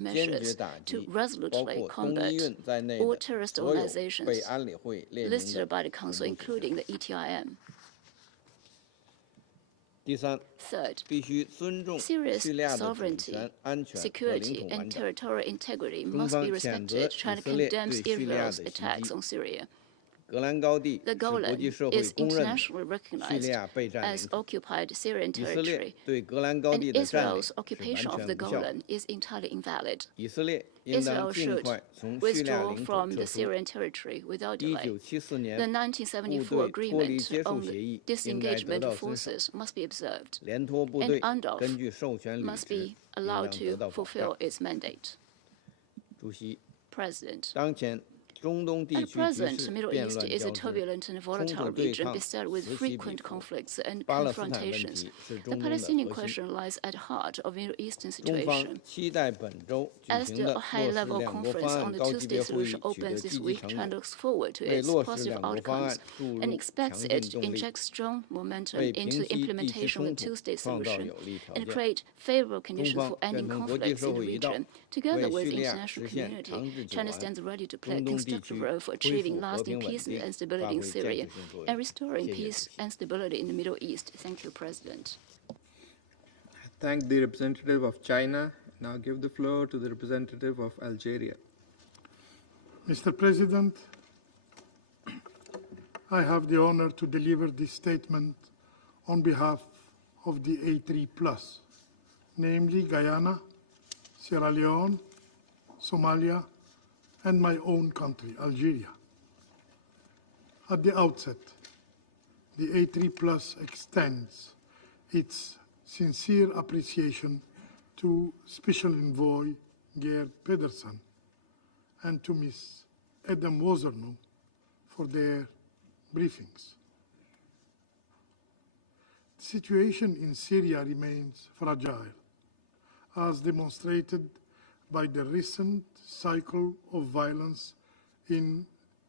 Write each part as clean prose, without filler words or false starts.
measures to resolutely combat all terrorist organizations listed by the Council, including the ETIM. Third, Syria's sovereignty, security, and territorial integrity must be respected. China condemns Israel's attacks on Syria. The Golan is internationally recognized as occupied Syrian territory, and Israel's occupation of the Golan is entirely invalid. Israel should withdraw from the Syrian territory without delay. The 1974 agreement on the disengagement of forces must be observed, and UNDOF must be allowed to fulfill its mandate. President. At present, the Middle East is a turbulent and volatile region beset with frequent conflicts and confrontations. The Palestinian question lies at the heart of the Middle Eastern situation. As the high-level conference on the two-state solution opens this week, China looks forward to its positive outcomes and expects it to inject strong momentum into the implementation of the two-state solution and create favorable conditions for ending conflicts in the region. Together with the international community, China stands ready to play a constructive role for achieving lasting peace and stability in Syria and restoring peace and stability in the Middle East. Thank you, President. I thank the representative of China. Now give the floor to the representative of Algeria. Mr. President, I have the honor to deliver this statement on behalf of the A3+, namely Guyana, Sierra Leone, Somalia, and my own country, Algeria. At the outset, the A3+ extends its sincere appreciation to Special Envoy Geert Pedersen and to Ms. Adam Wozerno for their briefings. The situation in Syria remains fragile, as demonstrated by the recent cycle of violence in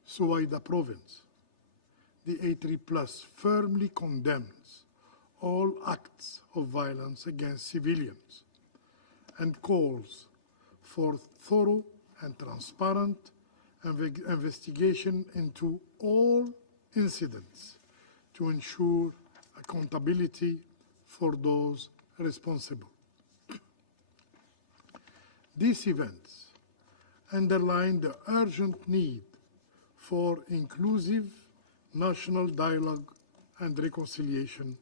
Suwaida province. The A3+ firmly condemns all acts of violence against civilians and calls for thorough and transparent investigation into all incidents to ensure accountability for those responsible. These events underline the urgent need for inclusive national dialogue and reconciliation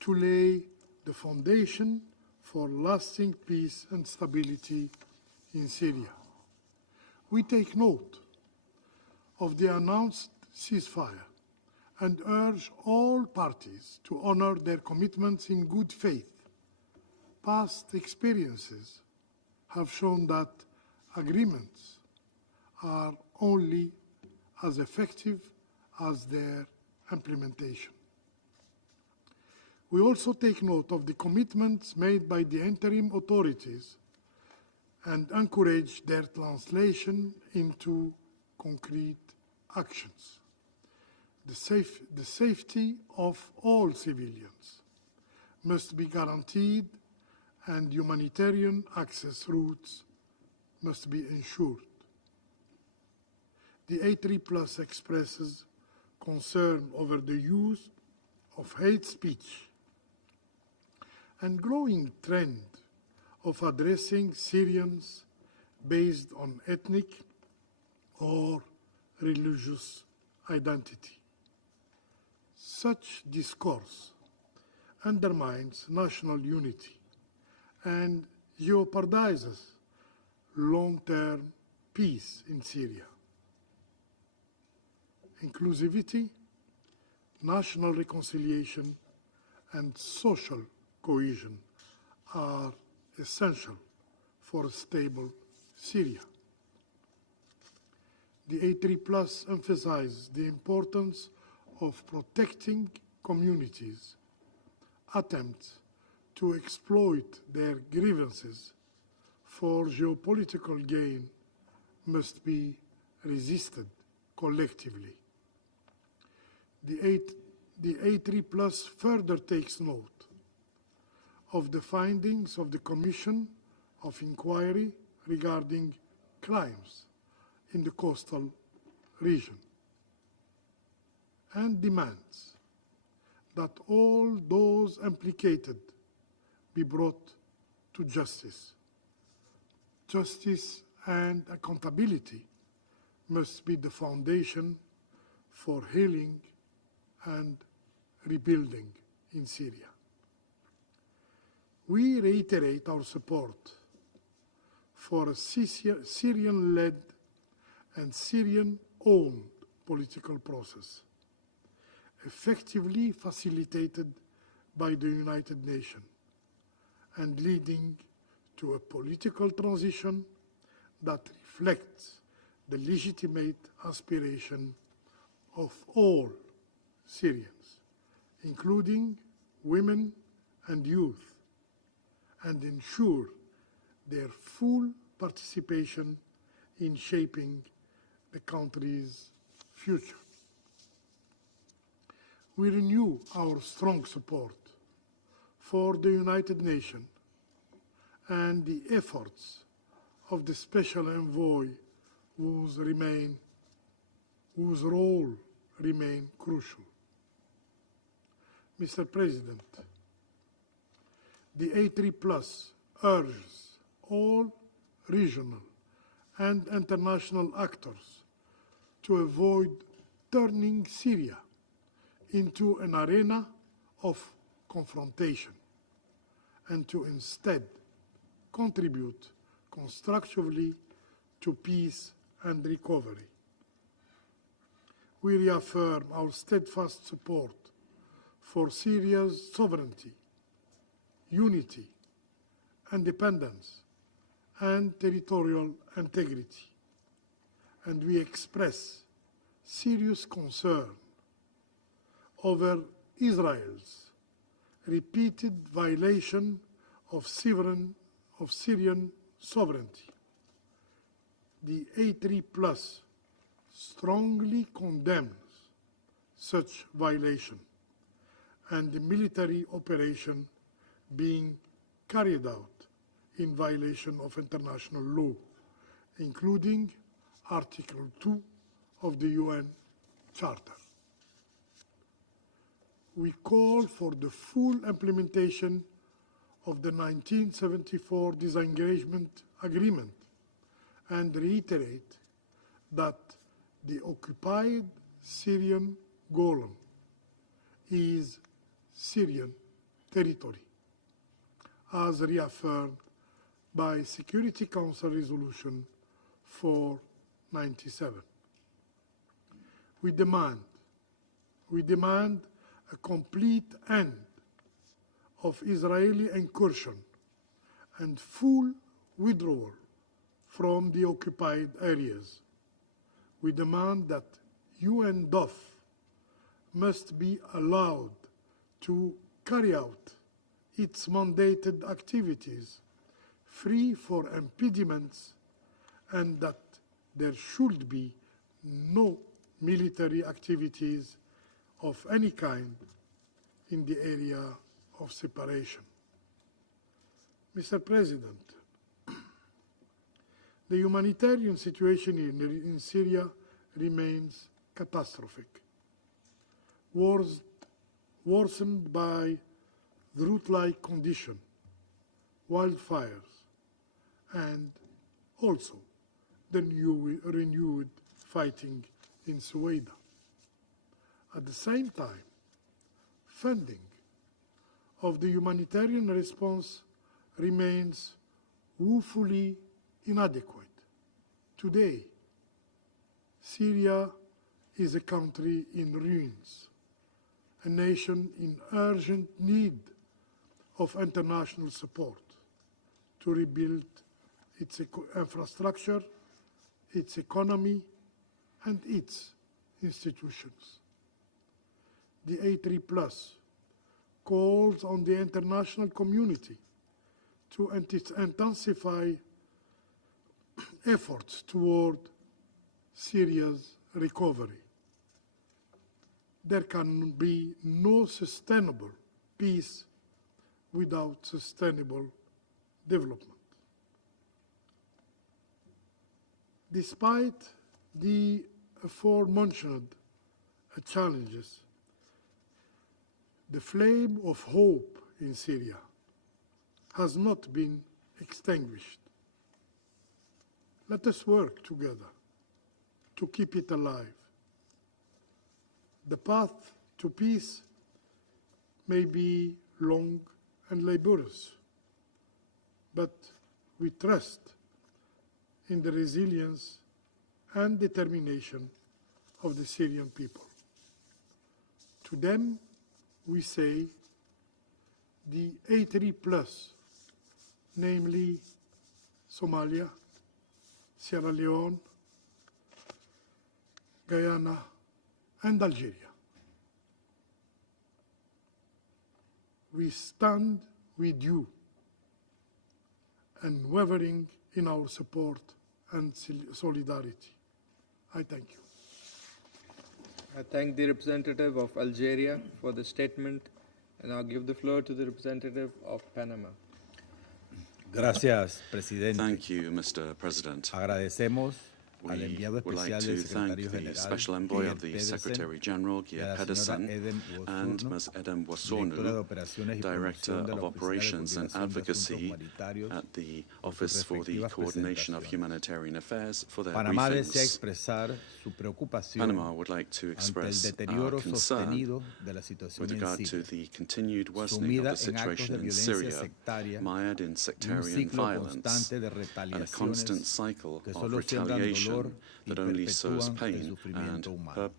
to lay the foundation for lasting peace and stability in Syria. We take note of the announced ceasefire and urge all parties to honor their commitments in good faith. Past experiences have shown that agreements are only as effective as their implementation. We also take note of the commitments made by the interim authorities and encourage their translation into concrete actions. The safety of all civilians must be guaranteed, and humanitarian access routes must be ensured. The A3+ expresses concern over the use of hate speech and growing trend of addressing Syrians based on ethnic or religious identity. Such discourse undermines national unity and jeopardizes long-term peace in Syria. Inclusivity, national reconciliation, and social cohesion are essential for a stable Syria. The A3+ emphasizes the importance of protecting communities' attempts to exploit their grievances for geopolitical gain must be resisted collectively. The A3+ further takes note of the findings of the Commission of Inquiry regarding crimes in the coastal region, and demands that all those implicated be brought to justice. Justice and accountability must be the foundation for healing and rebuilding in Syria. We reiterate our support for a Syrian-led and Syrian-owned political process, effectively facilitated by the United Nations and leading to a political transition that reflects the legitimate aspiration of all Syrians, including women and youth, and ensure their full participation in shaping the country's future. We renew our strong support for the United Nations and the efforts of the Special Envoy whose role remains crucial. Mr. President, the A3+ urges all regional and international actors to avoid turning Syria into an arena of confrontation and to instead contribute constructively to peace and recovery. We reaffirm our steadfast support for Syria's sovereignty, unity, independence, and territorial integrity, and we express serious concern over Israel's repeated violation of Syrian sovereignty. The A3+ strongly condemns such violation and the military operation being carried out in violation of international law, including Article 2 of the UN Charter. We call for the full implementation of the 1974 Disengagement Agreement and reiterate that the occupied Syrian Golan is Syrian territory, as reaffirmed by Security Council Resolution 497. We demand a complete end of Israeli incursion and full withdrawal from the occupied areas. We demand that UNDOF must be allowed to carry out its mandated activities free for impediments, and that there should be no military activities of any kind in the area of separation. Mr. President, the humanitarian situation in Syria remains catastrophic, worsened by drought-like conditions, wildfires, and also the renewed fighting in Sueda. At the same time, funding of the humanitarian response remains woefully inadequate. Today, Syria is a country in ruins, a nation in urgent need of international support to rebuild its infrastructure, its economy, and its institutions. The A3+ calls on the international community to intensify efforts toward Syria's recovery. There can be no sustainable peace without sustainable development. Despite the aforementioned challenges, the flame of hope in Syria has not been extinguished. Let us work together to keep it alive. The path to peace may be long and laborious, but we trust in the resilience and determination of the Syrian people. To them, we say the A3+, namely Somalia, Sierra Leone, Guyana, and Algeria. We stand with you, unwavering in our support and solidarity. I thank you. I thank the representative of Algeria for the statement, and I'll give the floor to the representative of Panama. Gracias, Presidente. Thank you, Mr. President. Agradecemos al We enviado would like especial to del thank Secretario the General, Special Envoy of the Geir Secretary Pedersen, General, y a Geir la Pedersen, señora Eden and Wosurno, Ms. Edem Directora de Wasornu, Operaciones y Director Promoción de of la Oficina de Operations and Coordinación de Asuntos Advocacy Humanitarios, at the por sus Office for the respectivas Coordination of presentaciones. Humanitarian Affairs for their Panamá desea briefings. expresar su preocupación Panama would like to ante el express our deterioro concern sostenido de la situación with en regard to Siria, the continued worsening of sumida the en actos de situation in violencia Syria, sectaria mired in y un sectarian ciclo violence, constante de and a constant retaliaciones cycle que of solo siembran dolor retaliation y that only sows perpetúan el pain and sufrimiento humano.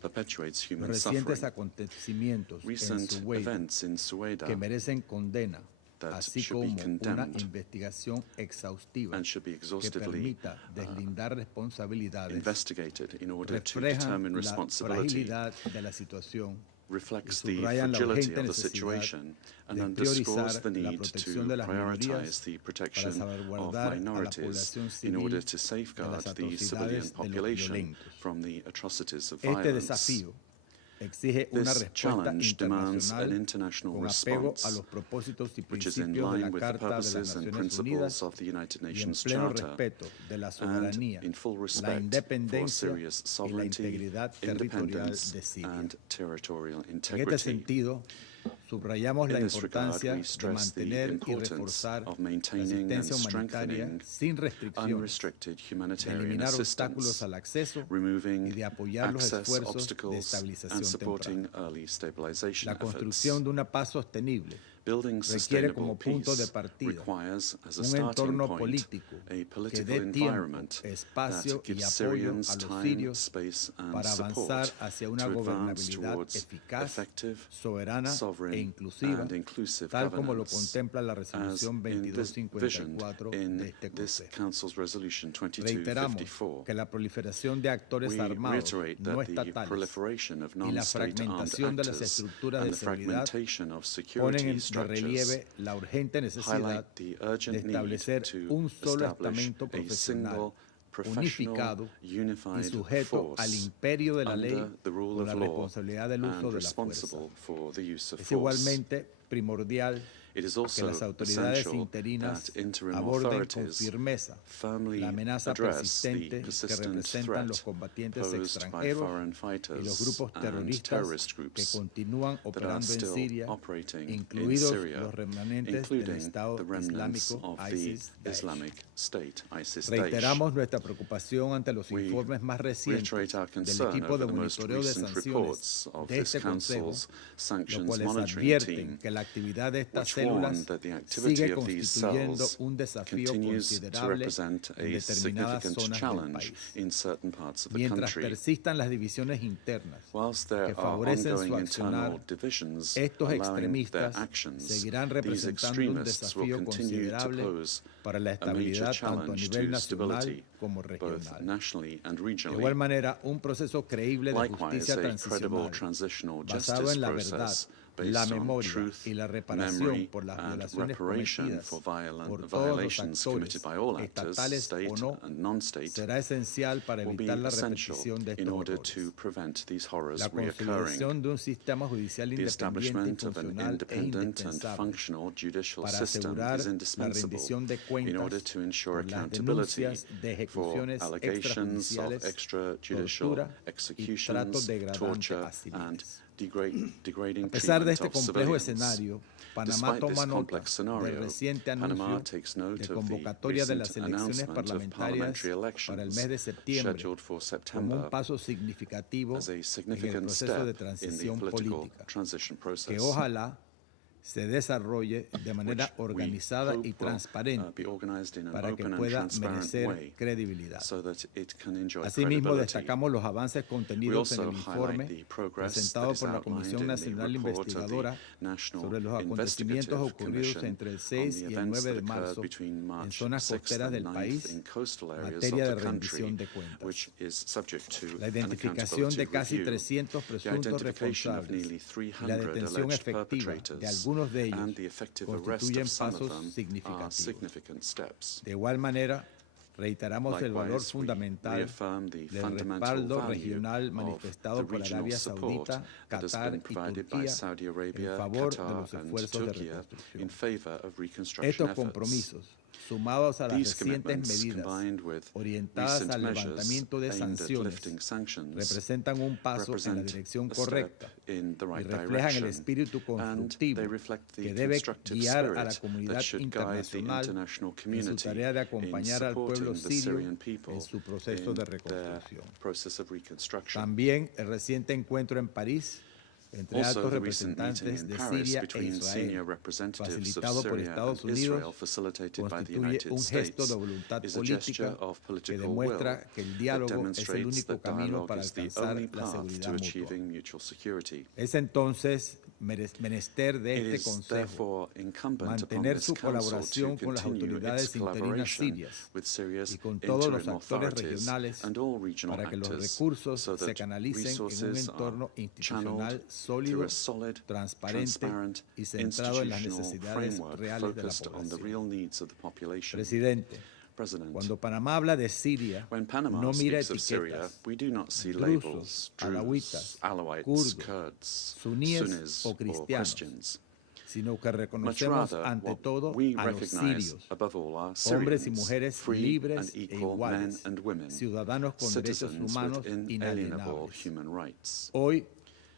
perpetuates human Los suffering. recientes acontecimientos en Recent Sueida events in Sueda que merecen condena, that así should be como una condemned investigación exhaustiva and should be que exhaustively permita deslindar responsabilidades, investigated in order to reflejan determine la responsibility, fragilidad de la situación reflects y the subrayan la fragility urgente of the necesidad situation and de underscores the priorizar la need protección to de las prioritize minorías the para protection of salvaguardar a la minorities población in civil order to de safeguard las the atrocidades civilian de los population violentos. from the atrocities of Este violence. desafío exige una This respuesta challenge demands an internacional international con apego a response los propósitos y which is in principios de line la with the Carta de las purposes and Naciones principles Unidas of the United y en Nations pleno Charter, respeto de la and soberanía, in full la respect for independencia Syria's y la sovereignty, integridad territorial independence, de Siria. and territorial En este integrity. sentido, subrayamos la In this regard, importancia we de stress the mantener y importance reforzar of la maintaining and asistencia humanitaria strengthening sin restricciones, unrestricted de humanitarian eliminar assistance, obstáculos al acceso y removing de apoyar los access esfuerzos de obstacles, estabilización and supporting temprana. early stabilization La efforts. construcción de una paz sostenible Building requiere sustainable como punto de peace partida requires, as a un starting entorno point, político a que political dé tiempo, environment espacio that y gives apoyo Syrians a los time, sirios space, and para support avanzar hacia una to advance gobernabilidad towards eficaz, effective, soberana sovereign, e inclusiva, and inclusive tal como lo governance, contempla la as resolución envisioned 2254 in de este this Consejo. Council's Resolution Reiteramos 2254. que la proliferación de actores We armados reiterate no that the estatales proliferation of y la non-state armed fragmentación de las actors estructuras and de the seguridad fragmentation of ponen security de structures relieve la urgente necesidad highlight the de urgent need establecer to un solo establish estamento a profesional single, professional, unificado y unified sujeto al force imperio de la ley under the rule con of la law responsabilidad del uso and de la fuerza. responsible for the use of Es force. igualmente primordial It is que also las autoridades essential interinas that interim aborden con authorities firmeza firmly la amenaza address persistente the que persistent representan los threat combatientes posed by extranjeros foreign y los fighters grupos and terroristas terrorist que groups continúan that are operando en still Siria, operating in incluidos Syria, los remanentes del including Estado the remnants Islámico of the ISIS-Daesh. Islamic State, ISIS-Daesh. Reiteramos nuestra preocupación ante los We informes más recientes reiterate our del concern equipo de over the most monitoreo de recent sanciones reports of de this este Consejo, Council's los sanctions cuales monitoring advierten team, que la actividad de estas which warn células that the activity sigue of these constituyendo cells un desafío continues to considerable represent en a determinadas significant zonas del challenge país. in certain parts of the Mientras country. persistan las divisiones internas Whilst there que are favorecen su ongoing internal accionar, divisions estos allowing their extremistas actions, seguirán these representando un extremists will desafío continue to considerable pose para la a major estabilidad tanto a challenge nivel to nacional stability, como both regional. nationally and De regionally. igual manera, un proceso creíble de Likewise, justicia a credible transicional transitional basado justice en la verdad, process la based on memoria truth, y la reparación memory, por las and violaciones reparation cometidas for por todos los violations actores, committed by all actors, estatales state o no, and non-state, será esencial para will be evitar la essential repetición de in estos order horrores. to prevent these horrors La reoccurring. consolidación de un sistema judicial The independiente y establishment of an funcional es independent and indispensable functional judicial para system asegurar is la indispensable rendición de in order cuentas to ensure por las accountability denuncias de for ejecuciones allegations of extrajudiciales, extrajudicial tortura y tratos executions, degradantes torture, a and civiles. degrading A pesar de treatment este of complejo civilians. escenario, Panamá Despite this toma nota complex del scenario, reciente Panama anuncio takes note de of the convocatoria de las recent elecciones announcement of parlamentarias parliamentary para el elections mes de septiembre scheduled for como September un paso significativo as a en el significant proceso de step in the transición political política, transition que process, ojalá se desarrolle de manera which we organizada hope y will, transparente be organized in an para que open and pueda transparent merecer way credibilidad. so that it can enjoy Asimismo, credibility. destacamos los avances We contenidos en also el informe highlight the progress presentado that is por la outlined Comisión in the Nacional report of the Investigadora National sobre los acontecimientos Investigative ocurridos Commission entre el on 6 the y el events 9 that de occurred marzo between en March zonas 6th costeras and del 9th país in coastal en areas materia of de the country, rendición de cuentas. which is subject to La an identificación accountability de casi review. 300 The presuntos identification of responsables nearly y la 300 detención alleged efectiva de perpetrators algunos de ellos and the effective arrest constituyen of some of pasos them are significativos. significant steps. De igual manera, reiteramos el valor Likewise, we fundamental reaffirm the del fundamental respaldo value regional of manifestado the por regional Arabia support Saudita, that has Qatar been y provided by Turquía Saudi en Arabia, favor de Qatar, los and esfuerzos de Turkey reconstrucción. in favor of reconstruction Estos efforts. compromisos, sumados a las These recientes commitments, medidas combined with orientadas recent al measures levantamiento de aimed at sanciones, lifting sanctions, representan un paso en la represent dirección a step correcta in the y right reflejan el direction, espíritu and constructivo they reflect the que debe constructive guiar a la spirit comunidad that should guide the internacional international en su community tarea de in acompañar al pueblo supporting the sirio Syrian people en su proceso in de their reconstrucción. process of reconstruction. También el reciente encuentro en París entre Also, altos the recent meeting representantes in de Paris Siria e between senior Israel, representatives of facilitado por Syria Estados and Israel, Unidos, facilitated by the constituye United un gesto States, de voluntad is a gesture política of que political will demuestra que el that diálogo es el demonstrates único that camino dialogue para is the alcanzar only la path seguridad to mutua. achieving mutual security. Es entonces menester de It este is Consejo therefore incumbent upon mantener this su council to colaboración con las continue its autoridades interinas collaboration sirias with Syria's y con todos los interim actores authorities regionales and all regional para que los actors recursos so se that canalicen en un resources are entorno institucional channeled through sólido, a solid, transparente transparent, y centrado en las institutional necesidades framework reales de la focused on the población. real needs of the population. Presidente, President, cuando Panamá habla de Siria, when Panama no mira speaks of Syria, etiquetas, we do not see drusos, labels, alawitas, Druze, Alawites, kurdos, Kurds, suníes Sunnis, o or cristianos, Christians. sino que Much reconocemos rather, ante what todo we a los recognize sirios, above all are hombres y Syrians, mujeres free libres and e equal men iguales, and women, ciudadanos con derechos citizens humanos with inalienable inalienables. human rights. Hoy,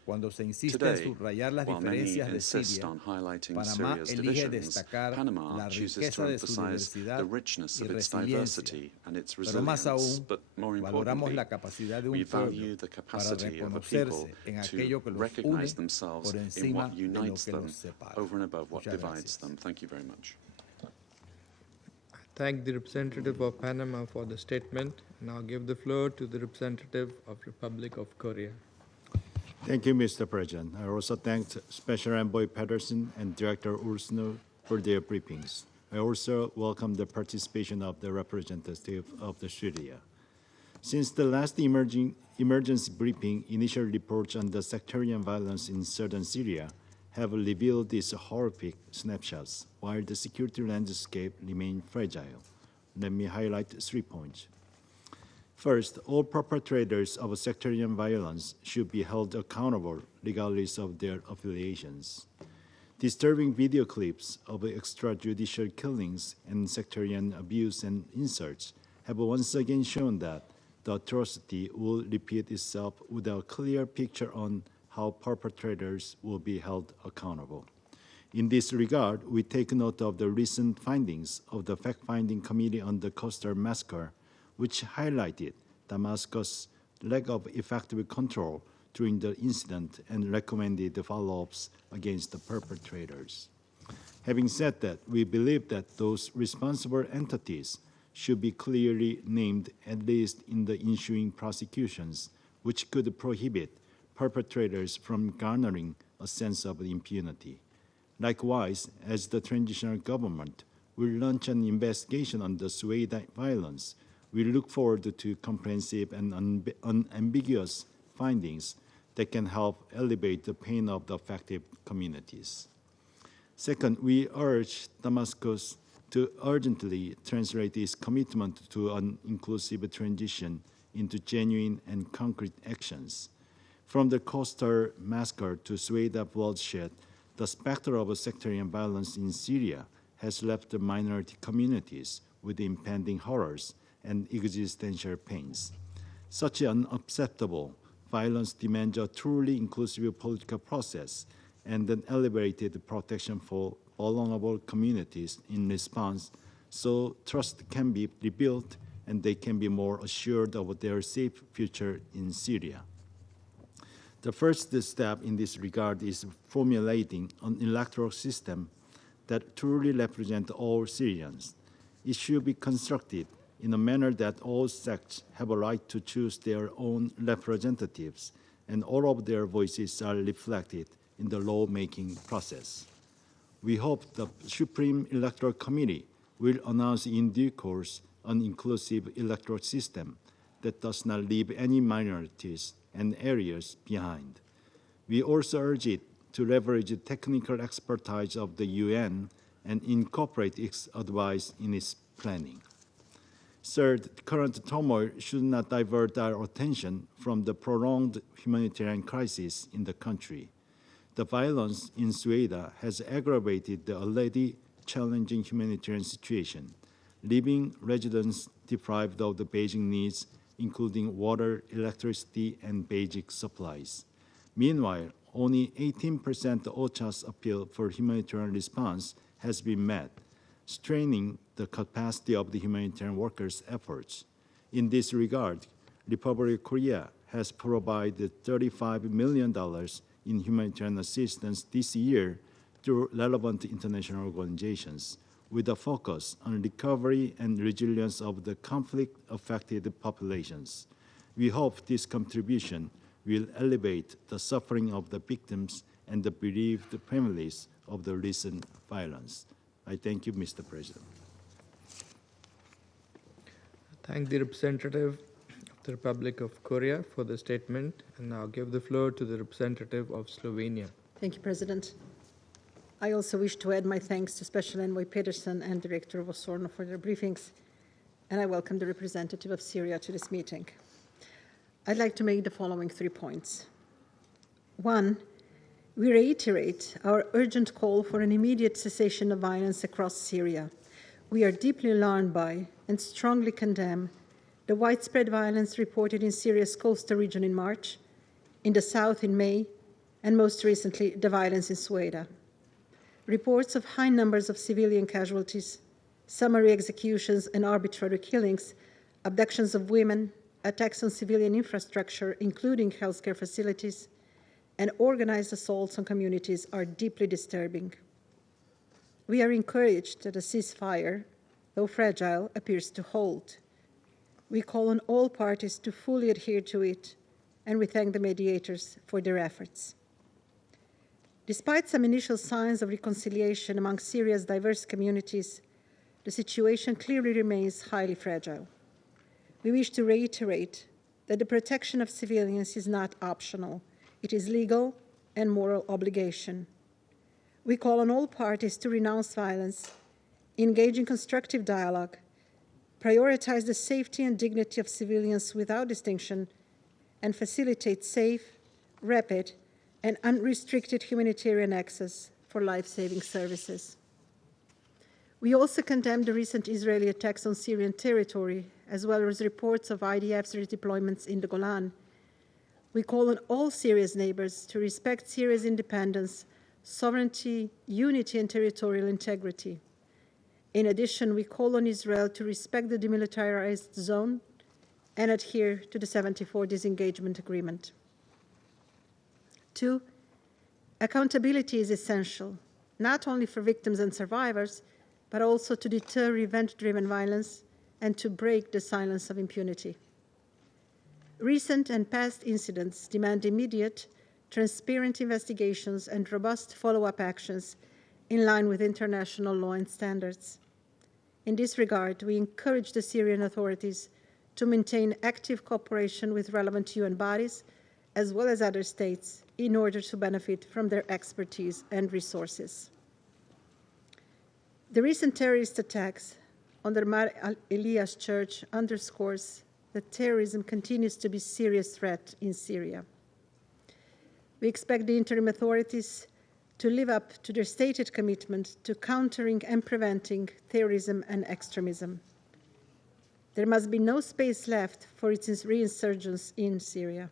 cuando se insiste en Today, subrayar las while many diferencias de insist Siria, on highlighting Panamá Syria's elige divisions, destacar Panama la chooses to riqueza de su emphasize diversidad the richness y of its resiliencia. diversity and its Pero más resilience. aún, But more valoramos importantly, la capacidad de we un pueblo value the para capacity of a people reconocerse en aquello que to los une recognize themselves por in encima what de lo unites que them los separa. over and above what Muchas divides gracias. them. Thank you very much. Thank the representative of Panama for the statement. Now give the floor to the representative of Republic of Korea. Thank you, Mr. President. I also thanked Special Envoy Patterson and Director Ursner for their briefings. I also welcome the participation of the representative of the Syria. Since the last emergency briefing, initial reports on the sectarian violence in southern Syria have revealed these horrific snapshots, while the security landscape remains fragile. Let me highlight 3 points. First, all perpetrators of sectarian violence should be held accountable regardless of their affiliations. Disturbing video clips of extrajudicial killings and sectarian abuse and insults have once again shown that the atrocity will repeat itself without a clear picture on how perpetrators will be held accountable. In this regard, we take note of the recent findings of the Fact-Finding Committee on the Coastal Massacre, which highlighted Damascus' lack of effective control during the incident and recommended the follow-ups against the perpetrators. Having said that, we believe that those responsible entities should be clearly named, at least in the ensuing prosecutions, which could prohibit perpetrators from garnering a sense of impunity. Likewise, as the transitional government will launch an investigation on the Sway violence, we look forward to comprehensive and unambiguous findings that can help alleviate the pain of the affected communities. Second, we urge Damascus to urgently translate its commitment to an inclusive transition into genuine and concrete actions. From the Coastal massacre to Sueda bloodshed, the specter of sectarian violence in Syria has left the minority communities with impending horrors and existential pains. Such unacceptable violence demands a truly inclusive political process and an elevated protection for vulnerable communities in response, so trust can be rebuilt and they can be more assured of their safe future in Syria. The first step in this regard is formulating an electoral system that truly represents all Syrians. It should be constructed in a manner that all sects have a right to choose their own representatives, and all of their voices are reflected in the lawmaking process. We hope the Supreme Electoral Committee will announce in due course an inclusive electoral system that does not leave any minorities and areas behind. We also urge it to leverage the technical expertise of the UN and incorporate its advice in its planning. Third, current turmoil should not divert our attention from the prolonged humanitarian crisis in the country. The violence in Sueda has aggravated the already challenging humanitarian situation, leaving residents deprived of the basic needs, including water, electricity, and basic supplies. Meanwhile, only 18% of OCHA's appeal for humanitarian response has been met, straining the capacity of the humanitarian workers' efforts. In this regard, Republic of Korea has provided $35 million in humanitarian assistance this year through relevant international organizations, with a focus on recovery and resilience of the conflict-affected populations. We hope this contribution will elevate the suffering of the victims and the bereaved families of the recent violence. I thank you, Mr. President. Thank the representative of the Republic of Korea for the statement, and now give the floor to the representative of Slovenia. Thank you, President. I also wish to add my thanks to Special Envoy Pedersen and Director of Osorno for their briefings, and I welcome the representative of Syria to this meeting. I'd like to make the following 3 points. 1, we reiterate our urgent call for an immediate cessation of violence across Syria. We are deeply alarmed by and strongly condemn the widespread violence reported in Syria's coastal region in March, in the south in May, and most recently, the violence in Sueda. Reports of high numbers of civilian casualties, summary executions and arbitrary killings, abductions of women, attacks on civilian infrastructure, including healthcare facilities, and organized assaults on communities are deeply disturbing. We are encouraged that a ceasefire, though fragile, appears to hold. We call on all parties to fully adhere to it, and we thank the mediators for their efforts. Despite some initial signs of reconciliation among Syria's diverse communities, the situation clearly remains highly fragile. We wish to reiterate that the protection of civilians is not optional. It is legal and moral obligation. We call on all parties to renounce violence, engage in constructive dialogue, prioritize the safety and dignity of civilians without distinction, and facilitate safe, rapid, and unrestricted humanitarian access for life-saving services. We also condemn the recent Israeli attacks on Syrian territory, as well as reports of IDF's redeployments in the Golan. We call on all Syria's neighbors to respect Syria's independence, sovereignty, unity, and territorial integrity. In addition, we call on Israel to respect the demilitarized zone and adhere to the 74 disengagement agreement. 2, accountability is essential, not only for victims and survivors, but also to deter revenge-driven violence and to break the silence of impunity. Recent and past incidents demand immediate, transparent investigations and robust follow-up actions in line with international law and standards. In this regard, we encourage the Syrian authorities to maintain active cooperation with relevant UN bodies as well as other states, in order to benefit from their expertise and resources. The recent terrorist attacks on the Mar Elias Church underscores that terrorism continues to be a serious threat in Syria. We expect the interim authorities to live up to their stated commitment to countering and preventing terrorism and extremism. There must be no space left for its reinsurgence in Syria.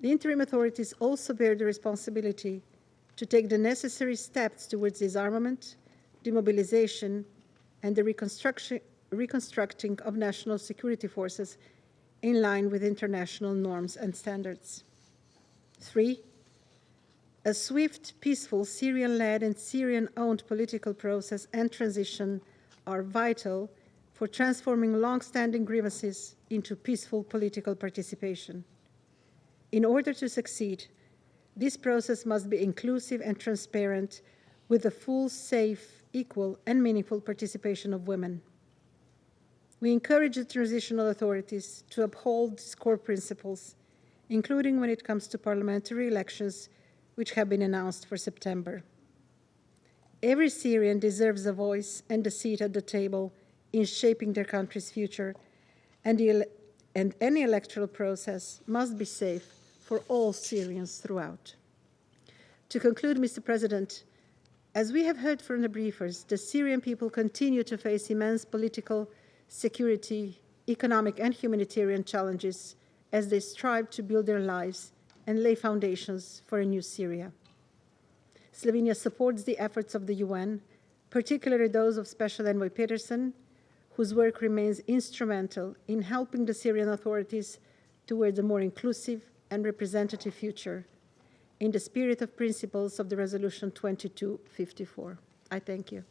The interim authorities also bear the responsibility to take the necessary steps towards disarmament, demobilization, and the reconstructing of national security forces in line with international norms and standards. 3, a swift, peaceful, Syrian-led and Syrian-owned political process and transition are vital for transforming long-standing grievances into peaceful political participation. In order to succeed, this process must be inclusive and transparent, with the full, safe, equal, and meaningful participation of women. We encourage the transitional authorities to uphold these core principles, including when it comes to parliamentary elections, which have been announced for September. Every Syrian deserves a voice and a seat at the table in shaping their country's future, and any electoral process must be safe for all Syrians throughout. To conclude, Mr. President, as we have heard from the briefers, the Syrian people continue to face immense political, security, economic, and humanitarian challenges as they strive to build their lives and lay foundations for a new Syria. Slovenia supports the efforts of the UN, particularly those of Special Envoy Peterson, whose work remains instrumental in helping the Syrian authorities towards a more inclusive and representative future in the spirit of principles of the Resolution 2254. I thank you.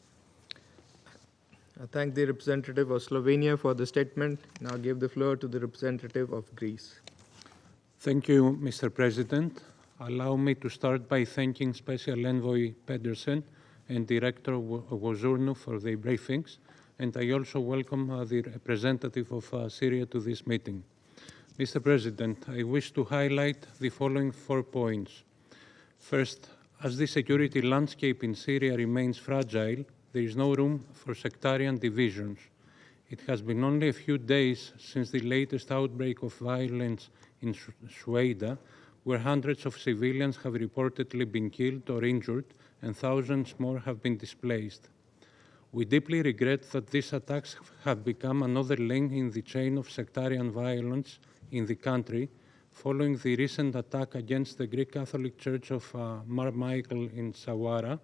I thank the representative of Slovenia for the statement. Now give the floor to the representative of Greece. Thank you, Mr. President. Allow me to start by thanking Special Envoy Pedersen and Director Wozournou for their briefings, and I also welcome the representative of Syria to this meeting. Mr. President, I wish to highlight the following 4 points. First, as the security landscape in Syria remains fragile, there is no room for sectarian divisions. It has been only a few days since the latest outbreak of violence in Sueda, where hundreds of civilians have reportedly been killed or injured, and thousands more have been displaced. We deeply regret that these attacks have become another link in the chain of sectarian violence in the country, following the recent attack against the Greek Catholic Church of Mar Michael in Sawara,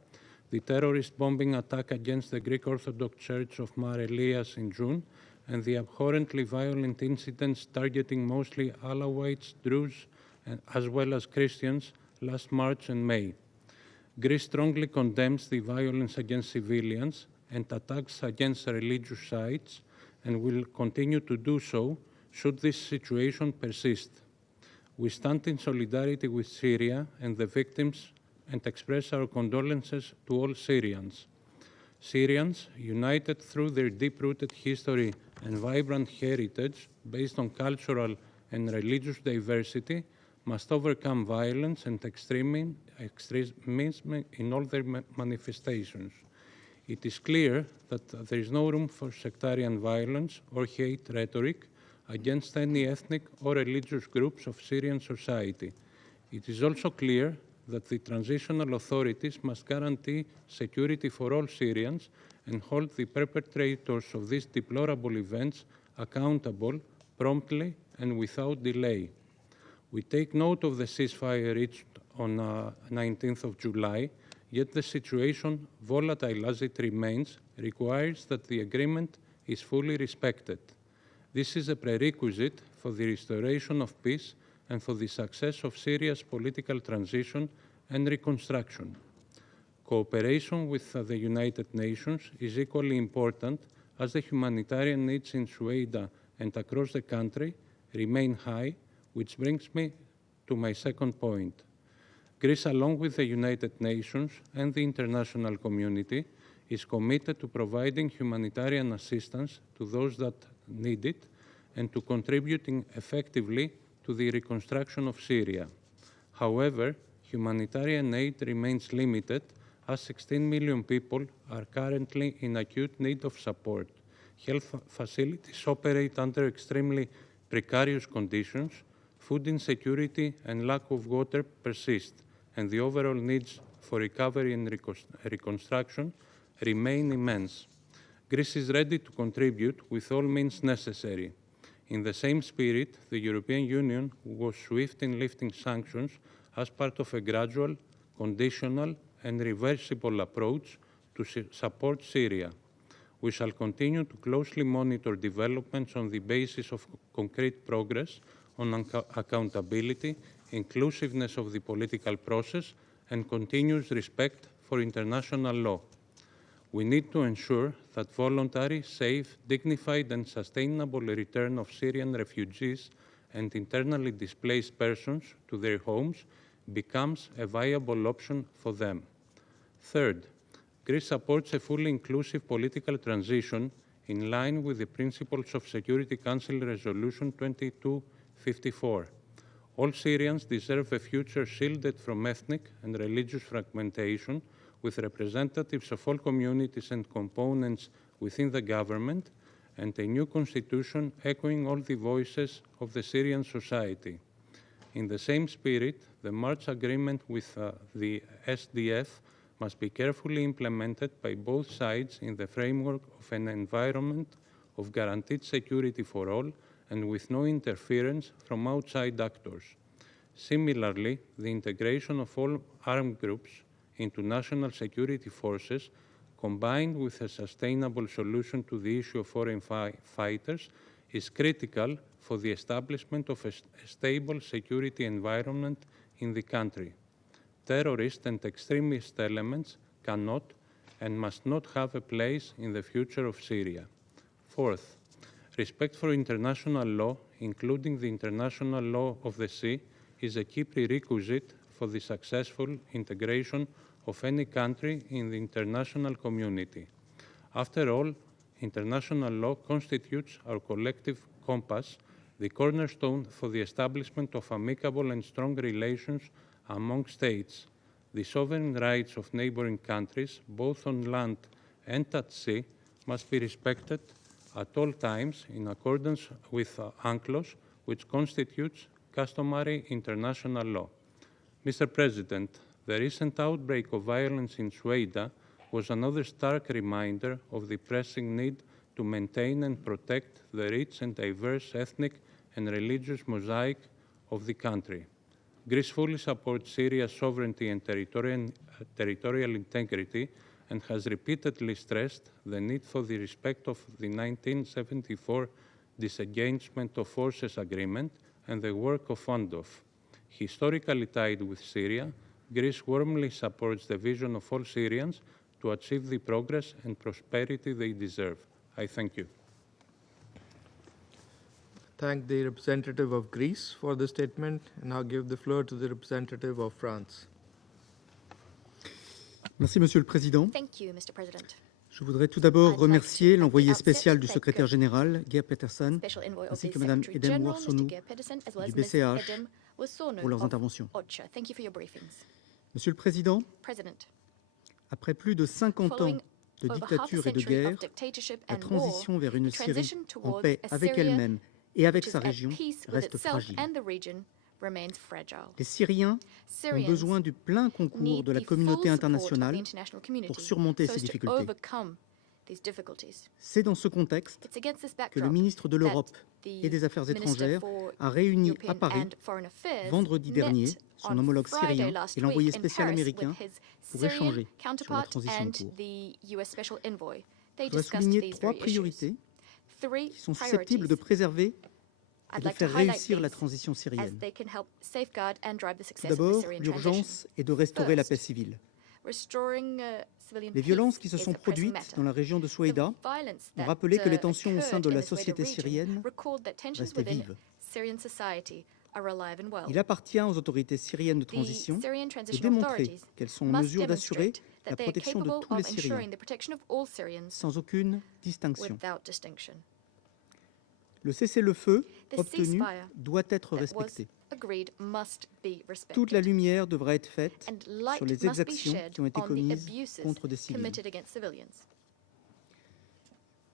the terrorist bombing attack against the Greek Orthodox Church of Mar Elias in June, and the abhorrently violent incidents targeting mostly Alawites, Druze, as well as Christians last March and May. Greece strongly condemns the violence against civilians and attacks against religious sites, and will continue to do so should this situation persist. We stand in solidarity with Syria and the victims and express our condolences to all Syrians. Syrians, united through their deep-rooted history and vibrant heritage based on cultural and religious diversity, must overcome violence and extremism in all their manifestations. It is clear that there is no room for sectarian violence or hate rhetoric against any ethnic or religious groups of Syrian society. It is also clear that the transitional authorities must guarantee security for all Syrians and hold the perpetrators of these deplorable events accountable promptly and without delay. We take note of the ceasefire reached on 19th of July, yet the situation, volatile as it remains, requires that the agreement is fully respected. This is a prerequisite for the restoration of peace and for the success of Syria's political transition and reconstruction. Cooperation with the United Nations is equally important, as the humanitarian needs in Sueda and across the country remain high, which brings me to my second point. Greece, along with the United Nations and the international community, is committed to providing humanitarian assistance to those that need it and to contributing effectively to the reconstruction of Syria. However, humanitarian aid remains limited as 16 million people are currently in acute need of support. Health facilities operate under extremely precarious conditions, food insecurity and lack of water persist, and the overall needs for recovery and reconstruction remain immense. Greece is ready to contribute with all means necessary. In the same spirit, the European Union was swift in lifting sanctions as part of a gradual, conditional, and reversible approach to support Syria. We shall continue to closely monitor developments on the basis of concrete progress on accountability, inclusiveness of the political process, and continuous respect for international law. We need to ensure that voluntary, safe, dignified, and sustainable return of Syrian refugees and internally displaced persons to their homes becomes a viable option for them. Third, Greece supports a fully inclusive political transition in line with the principles of Security Council Resolution 2254. All Syrians deserve a future shielded from ethnic and religious fragmentation, with representatives of all communities and components within the government, and a new constitution echoing all the voices of the Syrian society. In the same spirit, the March agreement with the SDF must be carefully implemented by both sides in the framework of an environment of guaranteed security for all and with no interference from outside actors. Similarly, the integration of all armed groups into national security forces, combined with a sustainable solution to the issue of foreign fighters, is critical for the establishment of a stable security environment in the country. Terrorist and extremist elements cannot and must not have a place in the future of Syria. Fourth, respect for international law, including the international law of the sea, is a key prerequisite for the successful integration of any country in the international community. After all, international law constitutes our collective compass, the cornerstone for the establishment of amicable and strong relations among states. The sovereign rights of neighboring countries, both on land and at sea, must be respected at all times in accordance with UNCLOS, which constitutes customary international law. Mr. President, the recent outbreak of violence in Sweden was another stark reminder of the pressing need to maintain and protect the rich and diverse ethnic and religious mosaic of the country. Greece fully supports Syria's sovereignty and territorial integrity and has repeatedly stressed the need for the respect of the 1974 Disengagement of Forces Agreement and the work of UNDOF. Historically tied with Syria, Greece warmly supports the vision of all Syrians to achieve the progress and prosperity they deserve. I thank you. Thank the representative of Greece for the statement, and now give the floor to the representative of France. Merci, Monsieur le Président. Thank you, Mr. President. Je voudrais tout d'abord remercier l'envoyé spécial du secrétaire général, Geir Petersen, ainsi que Mme Edem Worsonu du BCH pour leurs interventions. Monsieur le Président, après plus de 50 ans de dictature et de guerre, la transition vers une Syrie en paix avec elle-même et avec sa région reste fragile. Les Syriens ont besoin du plein concours de la communauté internationale pour surmonter ces difficultés. C'est dans ce contexte que le ministre de l'Europe et des Affaires étrangères a réuni à Paris, vendredi dernier, son homologue syrien et l'envoyé spécial américain pour échanger sur la transition en cours. Je dois souligner 3 priorités qui sont susceptibles de préserver et de faire réussir la transition syrienne. Tout d'abord, l'urgence est de restaurer la paix civile. Les violences qui se sont produites dans la région de Soueïda ont rappelé que les tensions au sein de la société syrienne restaient vives. Il appartient aux autorités syriennes de transition de démontrer qu'elles sont en mesure d'assurer la protection de tous les Syriens, sans aucune distinction. Le cessez-le-feu obtenu doit être respecté. Toute la lumière devra être faite sur les exactions qui ont été commises contre des civils.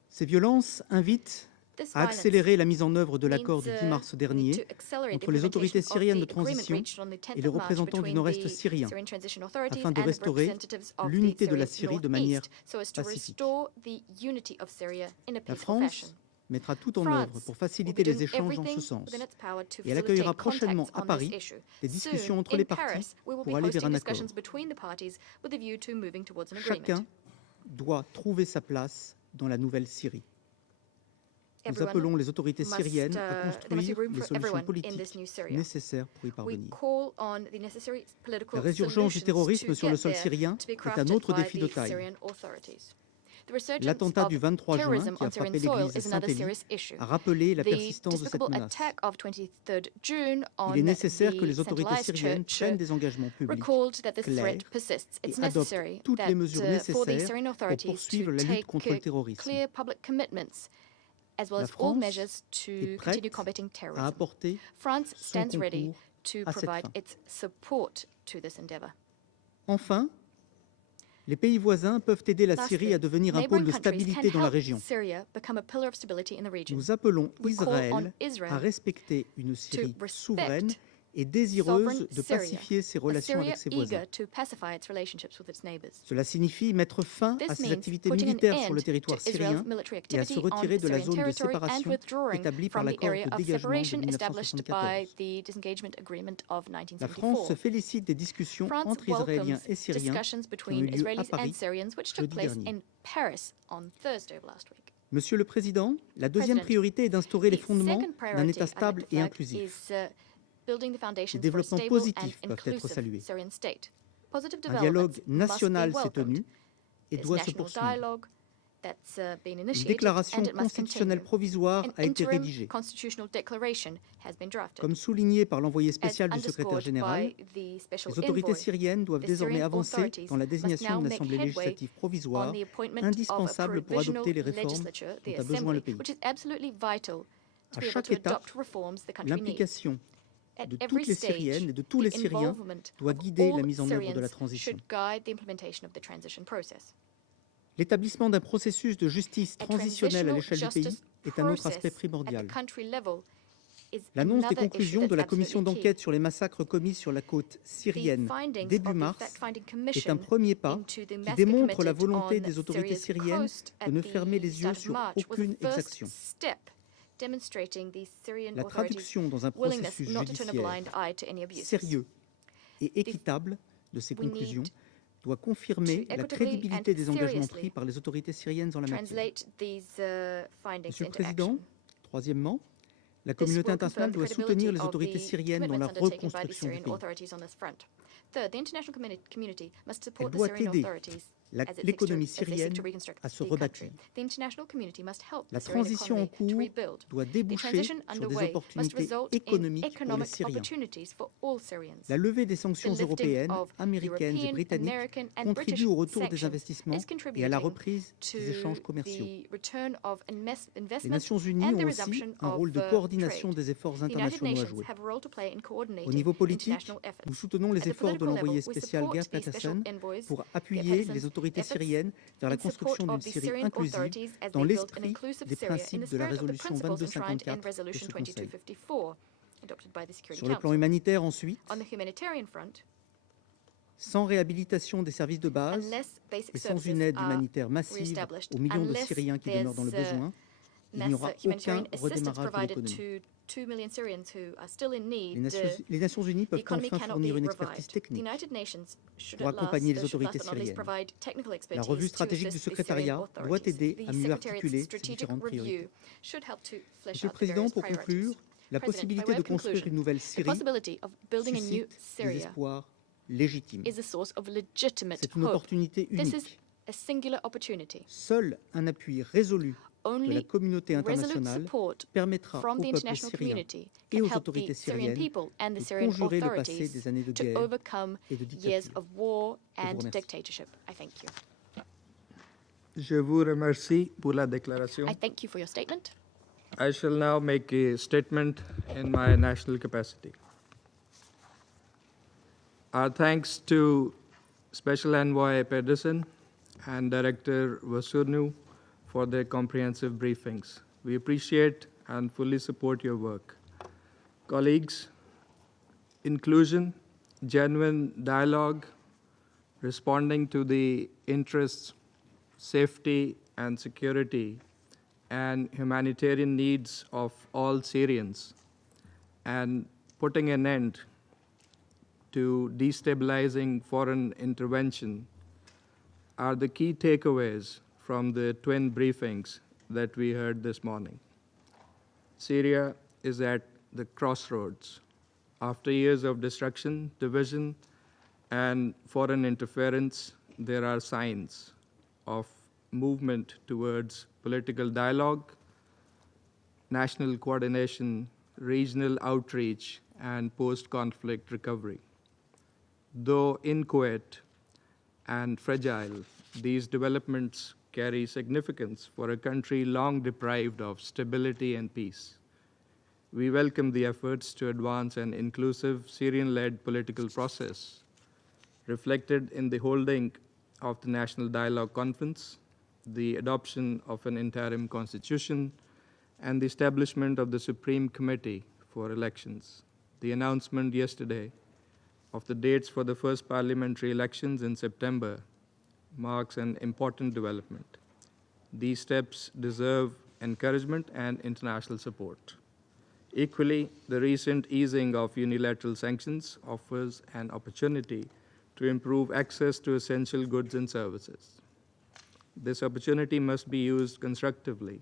Ces violences invitent à accélérer la mise en œuvre de l'accord du 10 mars dernier entre les autorités syriennes de transition et les représentants du nord-est syrien, afin de restaurer l'unité de la Syrie de manière pacifique. La France mettra tout en œuvre pour faciliter les échanges en ce sens, et elle accueillera prochainement à Paris des discussions entre les parties pour aller vers un accord. Chacun doit trouver sa place dans la nouvelle Syrie. Nous appelons les autorités syriennes à construire les solutions politiques nécessaires pour y parvenir. La résurgence du terrorisme sur le sol syrien est un autre défi de taille. L'attentat du 23 juin, qui a frappé l'église Saint-Élie, a rappelé la persistance de cette menace. Il est nécessaire que les autorités syriennes prennent des engagements publics clairs et adoptent toutes les mesures nécessaires pour poursuivre la lutte contre le terrorisme. La France est prête à apporter son concours à cette fin. Enfin, les pays voisins peuvent aider la Syrie à devenir un pôle de stabilité dans la région. Nous appelons Israël à respecter une Syrie souveraine et désireuse de pacifier ses relations avec ses voisins. Cela signifie mettre fin à ses activités militaires sur le territoire syrien et à se retirer de la zone de séparation établie par l'accord de dégagement de 1974. La France se félicite des discussions entre Israéliens et Syriens qui ont eu lieu à Paris jeudi dernier. Monsieur le Président, la deuxième priorité est d'instaurer les fondements d'un État stable et inclusif. Les développements positifs peuvent être salués. Un dialogue national s'est tenu et doit se poursuivre. Une déclaration constitutionnelle provisoire a été rédigée. Comme souligné par l'envoyé spécial du secrétaire général, les autorités syriennes doivent désormais avancer dans la désignation d'une assemblée législative provisoire indispensable pour adopter les réformes dont a besoin le pays. À chaque étape, l'implication de toutes les Syriennes et de tous les Syriens doit guider la mise en œuvre de la transition. L'établissement d'un processus de justice transitionnelle à l'échelle du pays est un autre aspect primordial. L'annonce des conclusions de la commission d'enquête sur les massacres commis sur la côte syrienne début mars est un premier pas qui démontre la volonté des autorités syriennes de ne fermer les yeux sur aucune exaction. La traduction dans un processus judiciaire sérieux et équitable de ces conclusions doit confirmer la crédibilité des engagements pris par les autorités syriennes en la matière. Monsieur le Président, troisièmement, la communauté internationale doit soutenir les autorités syriennes dans la reconstruction du pays. Elle doit aider l'économie syrienne à se rebâtir. La transition en cours doit déboucher sur des opportunités économiques pour les Syriens. La levée des sanctions européennes, américaines et britanniques contribue au retour des investissements et à la reprise des échanges commerciaux. Les Nations Unies ont aussi un rôle de coordination des efforts internationaux à jouer. Au niveau politique, nous soutenons les efforts de l'envoyé spécial Geir Petersen pour appuyer les autorités syriennes vers la construction d'une Syrie inclusive dans l'esprit des principes de la résolution 2254 de ce Conseil. Sur le plan humanitaire ensuite, sans réhabilitation des services de base et sans une aide humanitaire massive aux millions de Syriens qui demeurent dans le besoin, il n'y aura aucun redémarrage de l'économie. Les Nations Unies peuvent enfin fournir une expertise technique pour accompagner les autorités syriennes. La revue stratégique du secrétariat doit aider à mieux articuler ces différentes priorités. Monsieur le Président, pour conclure, la possibilité de construire une nouvelle Syrie suscite des espoirs légitimes. C'est une opportunité unique. Seul un appui résolu de la communauté internationale permettra au peuple syrien et aux autorités syriennes de conjurer le passé des années de guerre et de dictature. Je vous remercie pour la déclaration. I shall now make a statement in my national capacity. Our thanks to Special Envoy Pedersen and Director Vasurnu for their comprehensive briefings. We appreciate and fully support your work. Colleagues, inclusion, genuine dialogue, responding to the interests, safety, and security and humanitarian needs of all Syrians, and putting an end to destabilizing foreign intervention are the key takeaways from the twin briefings that we heard this morning. Syria is at the crossroads. After years of destruction, division, and foreign interference, there are signs of movement towards political dialogue, national coordination, regional outreach, and post-conflict recovery. Though inchoate and fragile, these developments carry significance for a country long deprived of stability and peace. We welcome the efforts to advance an inclusive Syrian-led political process, reflected in the holding of the National Dialogue Conference, the adoption of an interim constitution, and the establishment of the Supreme Committee for Elections. The announcement yesterday of the dates for the first parliamentary elections in September marks an important development. These steps deserve encouragement and international support. Equally, the recent easing of unilateral sanctions offers an opportunity to improve access to essential goods and services. This opportunity must be used constructively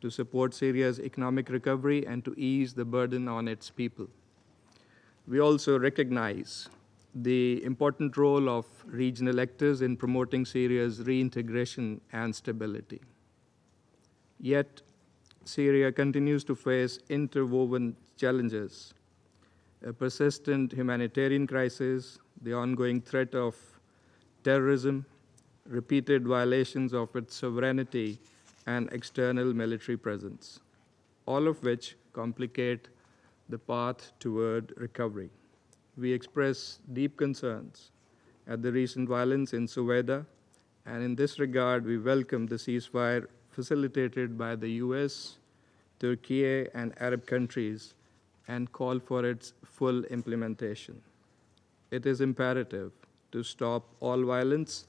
to support Syria's economic recovery and to ease the burden on its people. We also recognize the important role of regional actors in promoting Syria's reintegration and stability. Yet, Syria continues to face interwoven challenges: a persistent humanitarian crisis, the ongoing threat of terrorism, repeated violations of its sovereignty, and external military presence, all of which complicate the path toward recovery. We express deep concerns at the recent violence in Soweto, and in this regard, we welcome the ceasefire facilitated by the US, Turkey, and Arab countries, and call for its full implementation. It is imperative to stop all violence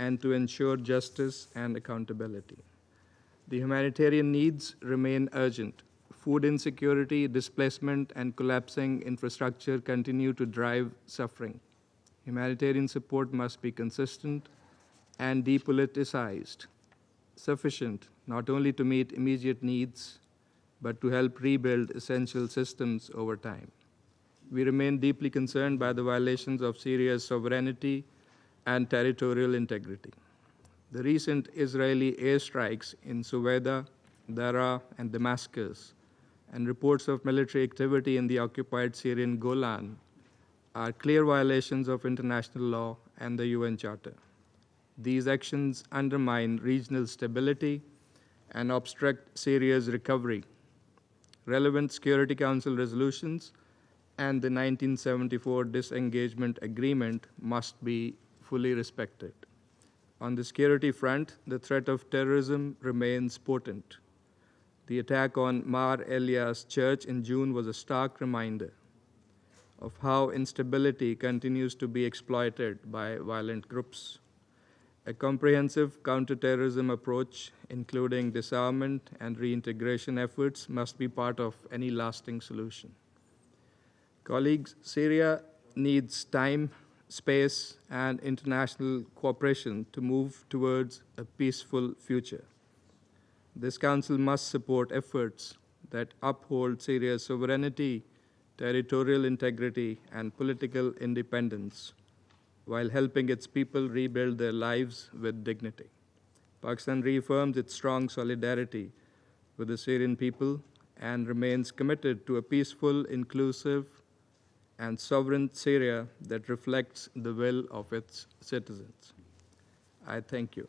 and to ensure justice and accountability. The humanitarian needs remain urgent. Food insecurity, displacement, and collapsing infrastructure continue to drive suffering. Humanitarian support must be consistent and depoliticized, sufficient not only to meet immediate needs, but to help rebuild essential systems over time. We remain deeply concerned by the violations of Syria's sovereignty and territorial integrity. The recent Israeli airstrikes in Soweto, Daraa, and Damascus, and reports of military activity in the occupied Syrian Golan are clear violations of international law and the UN Charter. These actions undermine regional stability and obstruct Syria's recovery. Relevant Security Council resolutions and the 1974 disengagement agreement must be fully respected. On the security front, the threat of terrorism remains potent. The attack on Mar Elias Church in June was a stark reminder of how instability continues to be exploited by violent groups. A comprehensive counterterrorism approach, including disarmament and reintegration efforts, must be part of any lasting solution. Colleagues, Syria needs time, space, and international cooperation to move towards a peaceful future. This Council must support efforts that uphold Syria's sovereignty, territorial integrity, and political independence, while helping its people rebuild their lives with dignity. Pakistan reaffirms its strong solidarity with the Syrian people and remains committed to a peaceful, inclusive, and sovereign Syria that reflects the will of its citizens. I thank you.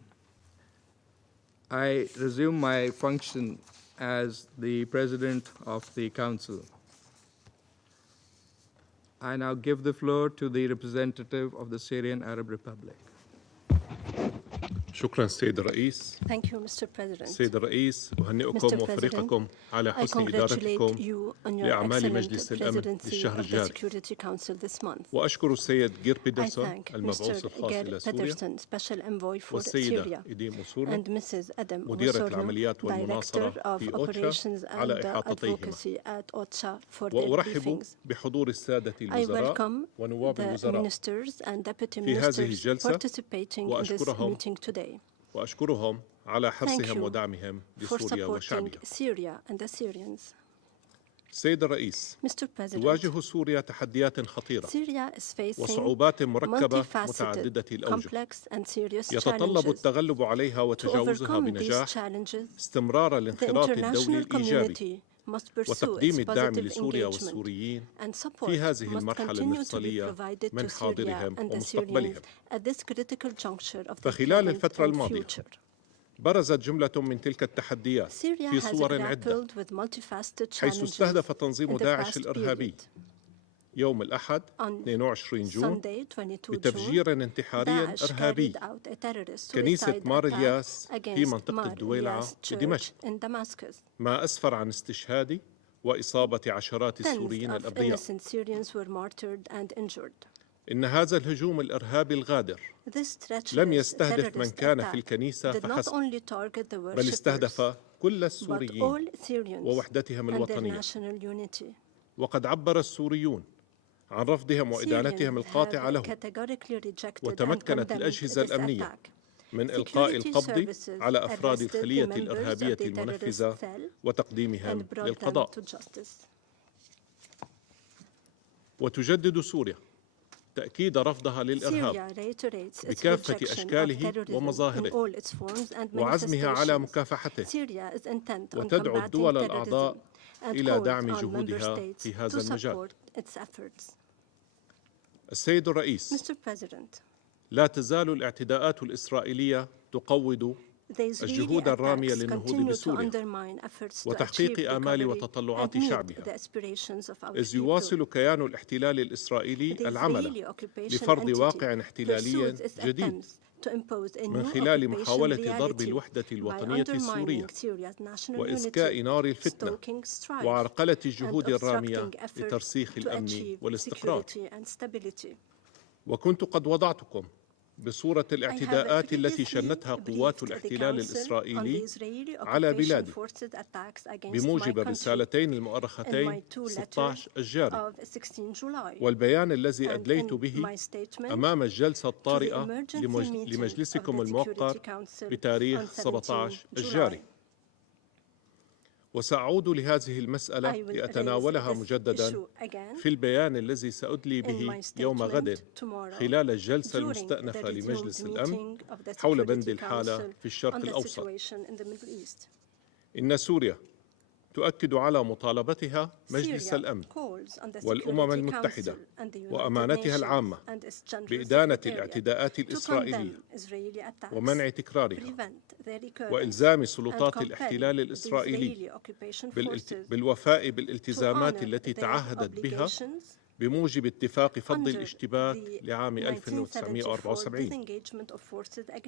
I resume my function as the President of the Council. I now give the floor to the representative of the Syrian Arab Republic. شكرا سيد الرئيس. Thank you, Mr. President. سيد الرئيس أهنئكم وفريقكم على حسن إدارتكم لأعمال مجلس الأمن للشهر الجاري. وأشكر السيد جير بيدرسون المبعوث الخاص إلى سوريا والسيدة إديم وسورنا مديرة العمليات والمناصرة في أوتشا على إحاطتيهما. وأرحب بحضور السادة الوزراء ونواب الوزراء في هذه الجلسة وأشكرهم على حرصهم ودعمهم لسوريا وشعبها. سيد الرئيس، تواجه سوريا تحديات خطيرة وصعوبات مركبة متعددة الأوجه. يتطلب التغلب عليها وتجاوزها بنجاح استمرار الانخراط الدولي الإيجابي وتقديم الدعم لسوريا والسوريين في هذه المرحلة المفصلية من حاضرهم ومستقبلهم. فخلال الفترة الماضية برزت جملة من تلك التحديات في صور عدة، حيث استهدف تنظيم داعش الإرهابي يوم الأحد 22 جون بتفجير انتحاري إرهابي كنيسة مار الياس في منطقة الدويلعة بدمشق، ما أسفر عن استشهاد وإصابة عشرات السوريين الأبرياء. إن هذا الهجوم الإرهابي الغادر لم يستهدف من كان في الكنيسة فحسب، بل استهدف كل السوريين ووحدتهم الوطنية. وقد عبر السوريون عن رفضهم وإدانتهم القاطعة له، وتمكنت الأجهزة الأمنية من إلقاء القبض على أفراد الخلية الإرهابية المنفذة وتقديمهم للقضاء. وتجدد سوريا تأكيد رفضها للإرهاب بكافة أشكاله ومظاهره وعزمها على مكافحته، وتدعو الدول الأعضاء إلى دعم جهودها في هذا المجال. السيد الرئيس، لا تزال الاعتداءات الإسرائيلية تقوض الجهود الرامية للنهوض بسوريا وتحقيق آمال وتطلعات شعبها، إذ يواصل كيان الاحتلال الإسرائيلي العمل لفرض واقع احتلالي جديد من خلال محاولة ضرب الوحدة الوطنية السورية وإسكاء نار الفتنة وعرقلة الجهود الرامية لترسيخ الأمن والاستقرار. وكنت قد وضعتكم بصورة الاعتداءات التي شنتها قوات الاحتلال الإسرائيلي على بلادي بموجب الرسالتين المؤرختين 16 الجاري والبيان الذي أدليت به أمام الجلسة الطارئة لمجلسكم الموقر بتاريخ 17 الجاري. وسأعود لهذه المسألة لأتناولها مجددا في البيان الذي سأدلي به يوم غد خلال الجلسة المستأنفة لمجلس الأمن حول بند الحالة في الشرق الأوسط. إن سوريا تؤكد على مطالبتها مجلس الأمن والأمم المتحدة وأمانتها العامة بإدانة الاعتداءات الإسرائيلية ومنع تكرارها، وإلزام سلطات الاحتلال الإسرائيلي بالوفاء بالالتزامات التي تعهدت بها بموجب اتفاق فض الاشتباك لعام 1974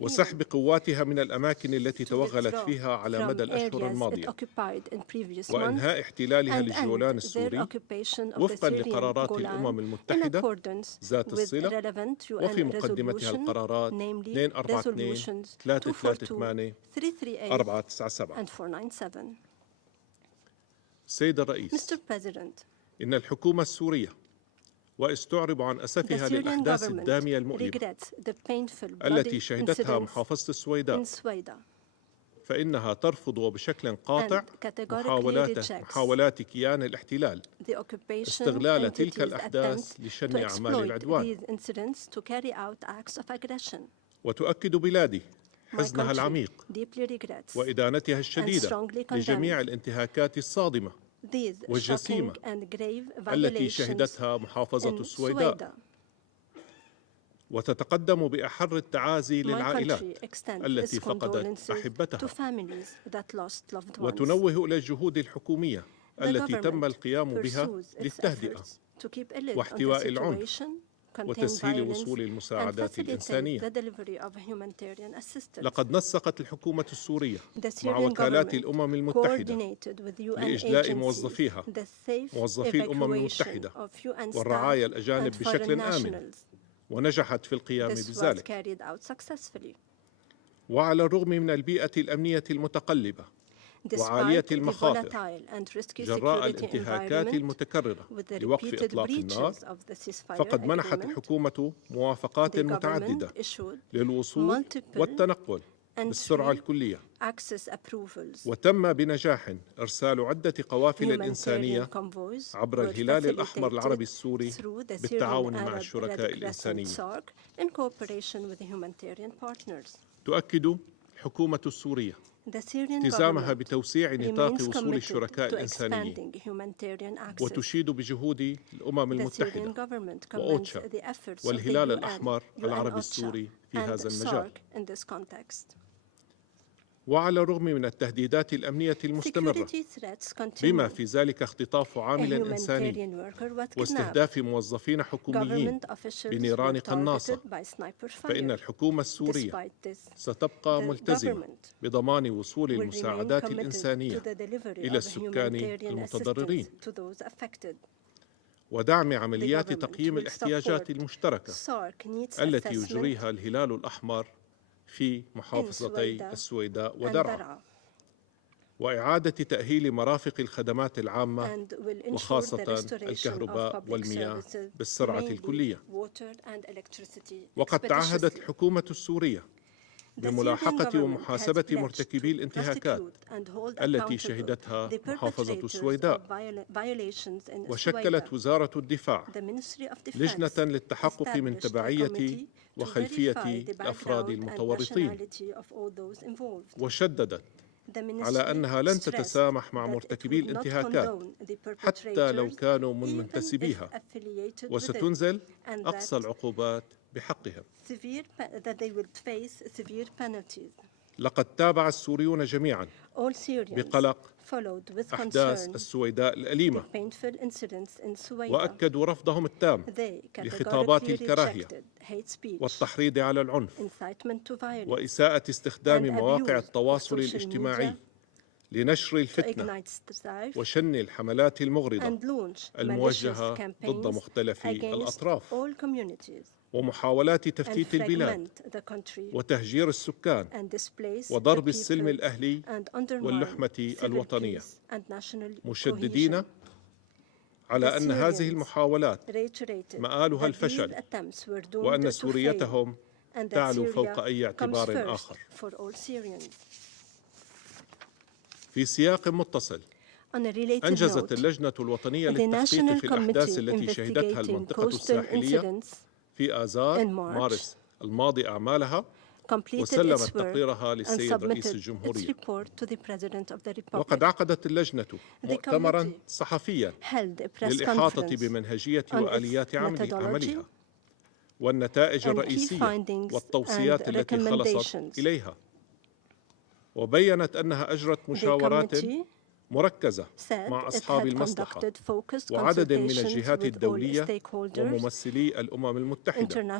وسحب قواتها من الأماكن التي توغلت فيها على مدى الأشهر الماضية، وإنهاء احتلالها للجولان السوري وفقا لقرارات الأمم المتحدة ذات الصلة وفي مقدمتها القرارات 242 338 497. سيد الرئيس، إن الحكومة السورية واستعرب عن أسفها للأحداث الدامية المؤلمة التي شهدتها محافظة السويداء، فإنها ترفض وبشكل قاطع محاولات كيان الاحتلال استغلال تلك الأحداث لشن أعمال العدوان. وتؤكد بلادي حزنها العميق وإدانتها الشديدة لجميع الانتهاكات الصادمة والجسيمة التي شهدتها محافظة السويداء، وتتقدم بأحر التعازي للعائلات التي فقدت أحبتها، وتنوه إلى الجهود الحكومية التي تم القيام بها للتهدئة واحتواء العنف وتسهيل وصول المساعدات الإنسانية. لقد نسقت الحكومة السورية مع وكالات الأمم المتحدة لإجلاء موظفيها موظفي الأمم المتحدة والرعايا الأجانب بشكل آمن، ونجحت في القيام بذلك. وعلى الرغم من البيئة الأمنية المتقلبة وعالية المخاطر جراء الانتهاكات المتكررة لوقف إطلاق النار، فقد منحت الحكومة موافقات متعددة للوصول والتنقل بالسرعة الكلية، وتم بنجاح إرسال عدة قوافل إنسانية عبر الهلال الأحمر العربي السوري بالتعاون مع الشركاء الإنسانيين. تؤكد الحكومة السورية التزامها بتوسيع نطاق وصول الشركاء الإنسانيين، وتشيد بجهود الأمم المتحدة وأوتشا والهلال الأحمر العربي السوري في هذا المجال. وعلى الرغم من التهديدات الأمنية المستمرة بما في ذلك اختطاف عامل إنساني واستهداف موظفين حكوميين بنيران قناصة، فإن الحكومة السورية ستبقى ملتزمة بضمان وصول المساعدات الإنسانية إلى السكان المتضررين ودعم عمليات تقييم الاحتياجات المشتركة التي يجريها الهلال الأحمر في محافظتي السويداء ودرعا، وإعادة تأهيل مرافق الخدمات العامة وخاصة الكهرباء والمياه بالسرعة الكلية. وقد تعهدت الحكومة السورية بملاحقة ومحاسبة مرتكبي الانتهاكات التي شهدتها محافظة السويداء، وشكلت وزارة الدفاع لجنة للتحقق من تبعية وخلفية الأفراد المتورطين، وشددت على أنها لن تتسامح مع مرتكبي الانتهاكات حتى لو كانوا من منتسبيها، وستنزل أقصى العقوبات بحقهم. لقد تابع السوريون جميعا بقلق أحداث السويداء الأليمة، وأكدوا رفضهم التام لخطابات الكراهية والتحريض على العنف وإساءة استخدام مواقع التواصل الاجتماعي لنشر الفتنة وشن الحملات المغرضة الموجهة ضد مختلف الأطراف، ومحاولات تفتيت البلاد وتهجير السكان وضرب السلم الأهلي واللحمة الوطنية، مشددين على أن هذه المحاولات مآلها الفشل، وأن سوريتهم تعلو فوق أي اعتبار آخر. في سياق متصل، أنجزت اللجنة الوطنية للتخطيط في الأحداث التي شهدتها المنطقة الساحلية في آذار مارس الماضي أعمالها، وسلمت تقريرها للسيد رئيس الجمهورية. وقد عقدت اللجنة مؤتمرا صحفيا للإحاطة بمنهجية وآليات عملها والنتائج الرئيسية والتوصيات التي خلصت إليها، وبيّنت أنها أجرت مشاورات مركزة مع أصحاب المصلحة وعدد من الجهات الدولية وممثلي الأمم المتحدة،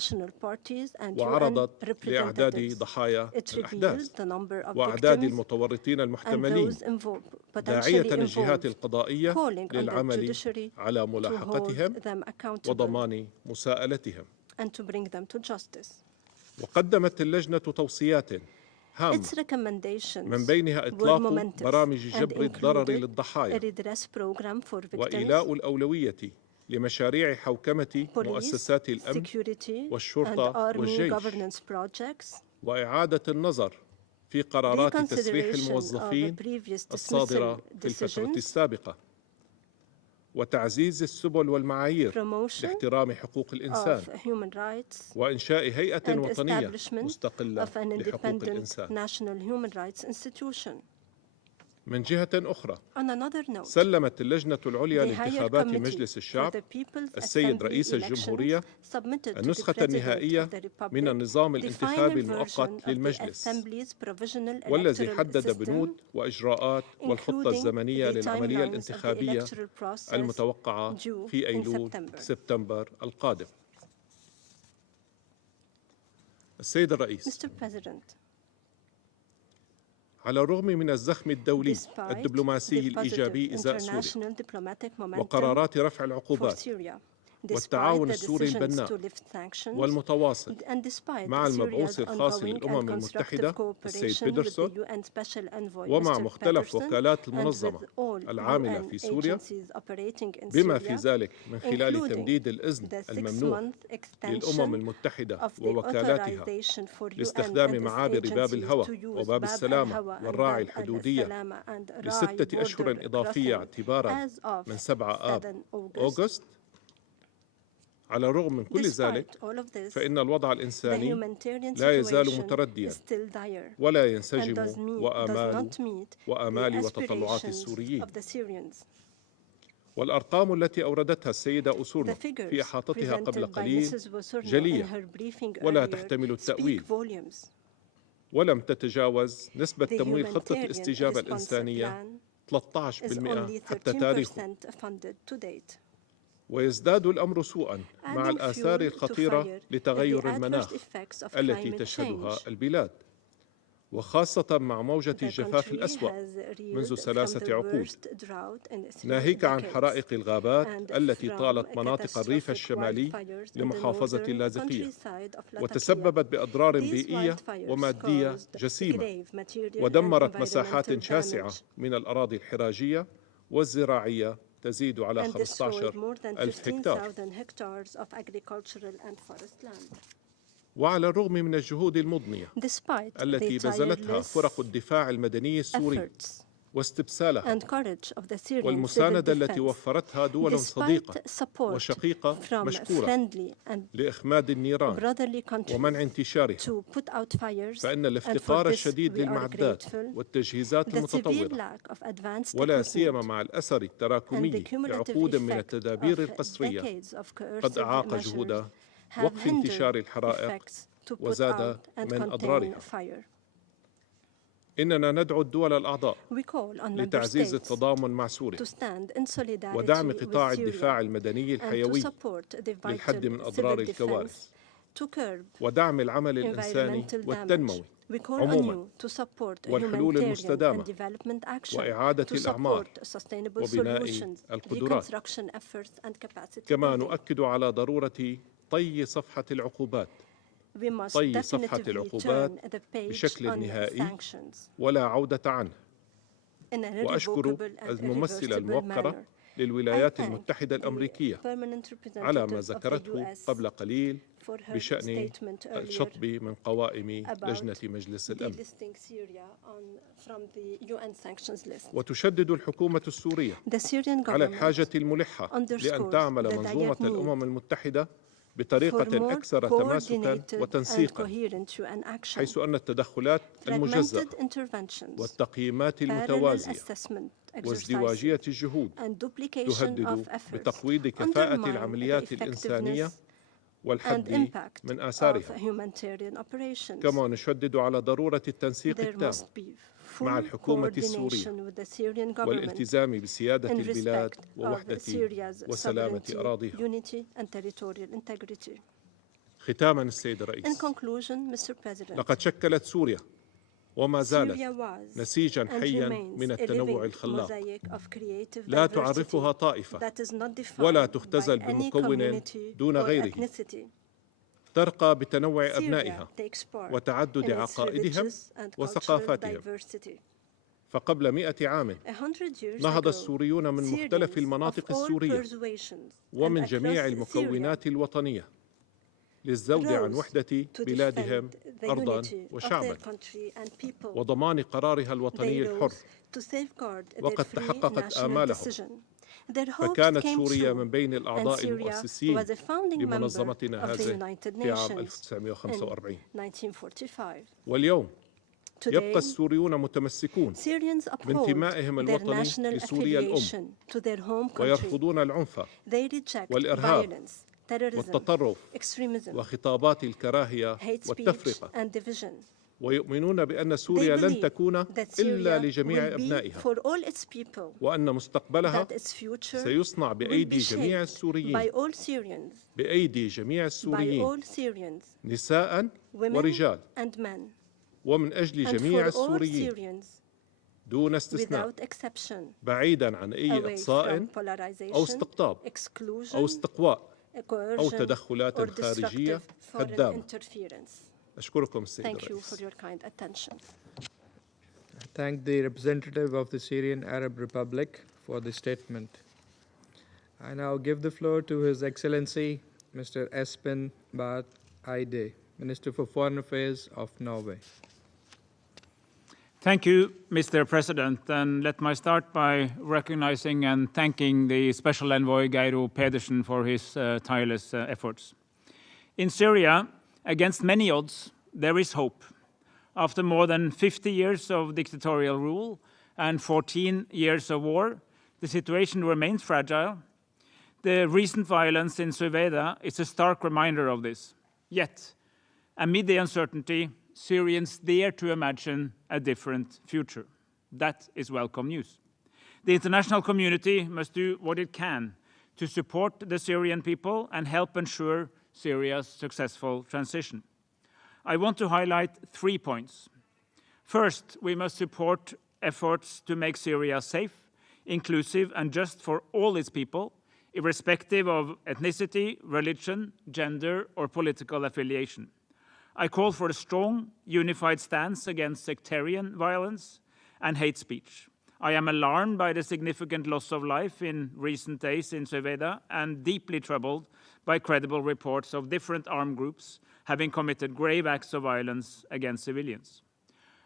وعرضت لأعداد ضحايا الأحداث وأعداد المتورطين المحتملين، داعية الجهات القضائية للعمل على ملاحقتهم وضمان مساءلتهم. وقدمت اللجنة توصيات هامة من بينها إطلاق برامج جبر الضرر للضحايا وإيلاء الأولوية لمشاريع حوكمة مؤسسات الأمن والشرطة والجيش، وإعادة النظر في قرارات تسريح الموظفين الصادرة في الفترة السابقة، وتعزيز السبل والمعايير لاحترام حقوق الإنسان، وإنشاء هيئة وطنية مستقلة لحقوق الإنسان. من جهة أخرى، سلمت اللجنة العليا لانتخابات مجلس الشعب السيد رئيس الجمهورية النسخة النهائية من النظام الانتخابي المؤقت للمجلس، والذي حدد بنود وإجراءات والخطة الزمنية للعملية الانتخابية المتوقعة في أيلول سبتمبر القادم. السيد الرئيس، على الرغم من الزخم الدولي الدبلوماسي الإيجابي إزاء سوريا وقرارات رفع العقوبات والتعاون السوري البناء والمتواصل مع المبعوث الخاص للأمم المتحدة السيد بيدرسون ومع مختلف وكالات المنظمة العاملة في سوريا، بما في ذلك من خلال تمديد الإذن الممنوح للأمم المتحدة ووكالاتها لاستخدام معابر باب الهوى وباب السلامة والراعي الحدودية ل6 أشهر إضافية اعتباراً من 7 آب أغسطس. على الرغم من كل ذلك، فإن الوضع الإنساني لا يزال مترديا ولا ينسجم وآمال وتطلعات السوريين. والأرقام التي أوردتها السيدة أسورنا في إحاطتها قبل قليل جلية ولا تحتمل التأويل، ولم تتجاوز نسبة تمويل خطة الاستجابة الإنسانية 13% حتى تاريخه. ويزداد الأمر سوءاً مع الآثار الخطيرة لتغير المناخ التي تشهدها البلاد، وخاصة مع موجة الجفاف الأسوأ منذ 3 عقود، ناهيك عن حرائق الغابات التي طالت مناطق الريف الشمالي لمحافظة اللاذقية، وتسببت بأضرار بيئية ومادية جسيمة، ودمرت مساحات شاسعة من الأراضي الحراجية والزراعية تزيد على 15,000 هكتار. وعلى الرغم من الجهود المضنية التي بذلتها فرق الدفاع المدني السوري واستبسالها والمساندة التي وفرتها دول صديقة وشقيقة مشكورة لإخماد النيران ومنع انتشارها، فإن الافتقار الشديد للمعدات والتجهيزات المتطورة ولا سيما مع الأثر التراكمي لعقود من التدابير القسرية قد أعاق جهود وقف انتشار الحرائق وزاد من أضرارها. إننا ندعو الدول الأعضاء لتعزيز التضامن مع سوريا ودعم قطاع الدفاع المدني الحيوي للحد من أضرار الكوارث ودعم العمل الإنساني والتنموي عموما والحلول المستدامة وإعادة الأعمار وبناء القدرات. كما نؤكد على ضرورة طي صفحة العقوبات بشكل نهائي ولا عودة عنه. وأشكر الممثلة الموقرة للولايات المتحدة الأمريكية على ما ذكرته قبل قليل بشأن الشطب من قوائم لجنة مجلس الأمن. وتشدد الحكومة السورية على الحاجة الملحة لأن تعمل منظومة الأمم المتحدة بطريقة أكثر تماسكا وتنسيقا، حيث أن التدخلات المجزرة والتقييمات المتوازية وازدواجية الجهود تهدد بتقويض كفاءة العمليات الإنسانية والحد من آثارها. كما نشدد على ضرورة التنسيق التام مع الحكومة السورية والالتزام بسيادة البلاد ووحدة وسلامة أراضيها. ختاما السيد الرئيس، لقد شكلت سوريا وما زالت نسيجا حيا من التنوع الخلاق، لا تعرفها طائفة ولا تختزل بمكون دون غيره، ترقى بتنوع أبنائها وتعدد عقائدهم وثقافاتهم. فقبل 100 عام نهض السوريون من مختلف المناطق السورية ومن جميع المكونات الوطنية للزود عن وحدة بلادهم أرضاً وشعباً وضمان قرارها الوطني الحر، وقد تحققت آمالهم. فكانت سوريا من بين الأعضاء المؤسسين لمنظمتنا هذه في عام 1945. واليوم يبقى السوريون متمسكون Syrians uphold بانتمائهم their الوطني national لسوريا الأم affiliation to their home country. ويرفضون العنف They reject والإرهاب violence, terrorism, والتطرف extremism, وخطابات الكراهية hate speech, والتفرقة and division. ويؤمنون بأن They سوريا لن believe تكون that إلا Syria لجميع will be أبنائها for all its people, وأن مستقبلها that its future سيصنع will بأيدي be جميع shaped by السوريين all Syrians, بأيدي جميع by السوريين all Syrians, نساء women ورجال and men, ومن أجل and جميع for all السوريين Syrians, دون استثناء without exception, بعيدا عن أي away إقصاء from polarization, أو استقطاب exclusion, أو استقواء أو coercion, تدخلات or خارجية destructive foreign هدامة. interference. أشكركم السيد Thank you الرئيس. for your kind attention. I thank the representative of the Syrian Arab Republic for the statement. I now give the floor to His Excellency Mr. Espen Barth Eide, Minister for Foreign Affairs of Norway. Thank you, Mr. President, and let me start by recognizing and thanking the Special Envoy Geir Pedersen for his tireless efforts. In Syria, against many odds, there is hope. After more than 50 years of dictatorial rule and 14 years of war, the situation remains fragile. The recent violence in Syria is a stark reminder of this. Yet, amid the uncertainty, Syrians dare to imagine a different future. That is welcome news. The international community must do what it can to support the Syrian people and help ensure Syria's successful transition. I want to highlight 3 points. First, we must support efforts to make Syria safe, inclusive, and just for all its people, irrespective of ethnicity, religion, gender, or political affiliation. I call for a strong, unified stance against sectarian violence and hate speech. I am alarmed by the significant loss of life in recent days in Syria and deeply troubled by credible reports of different armed groups having committed grave acts of violence against civilians.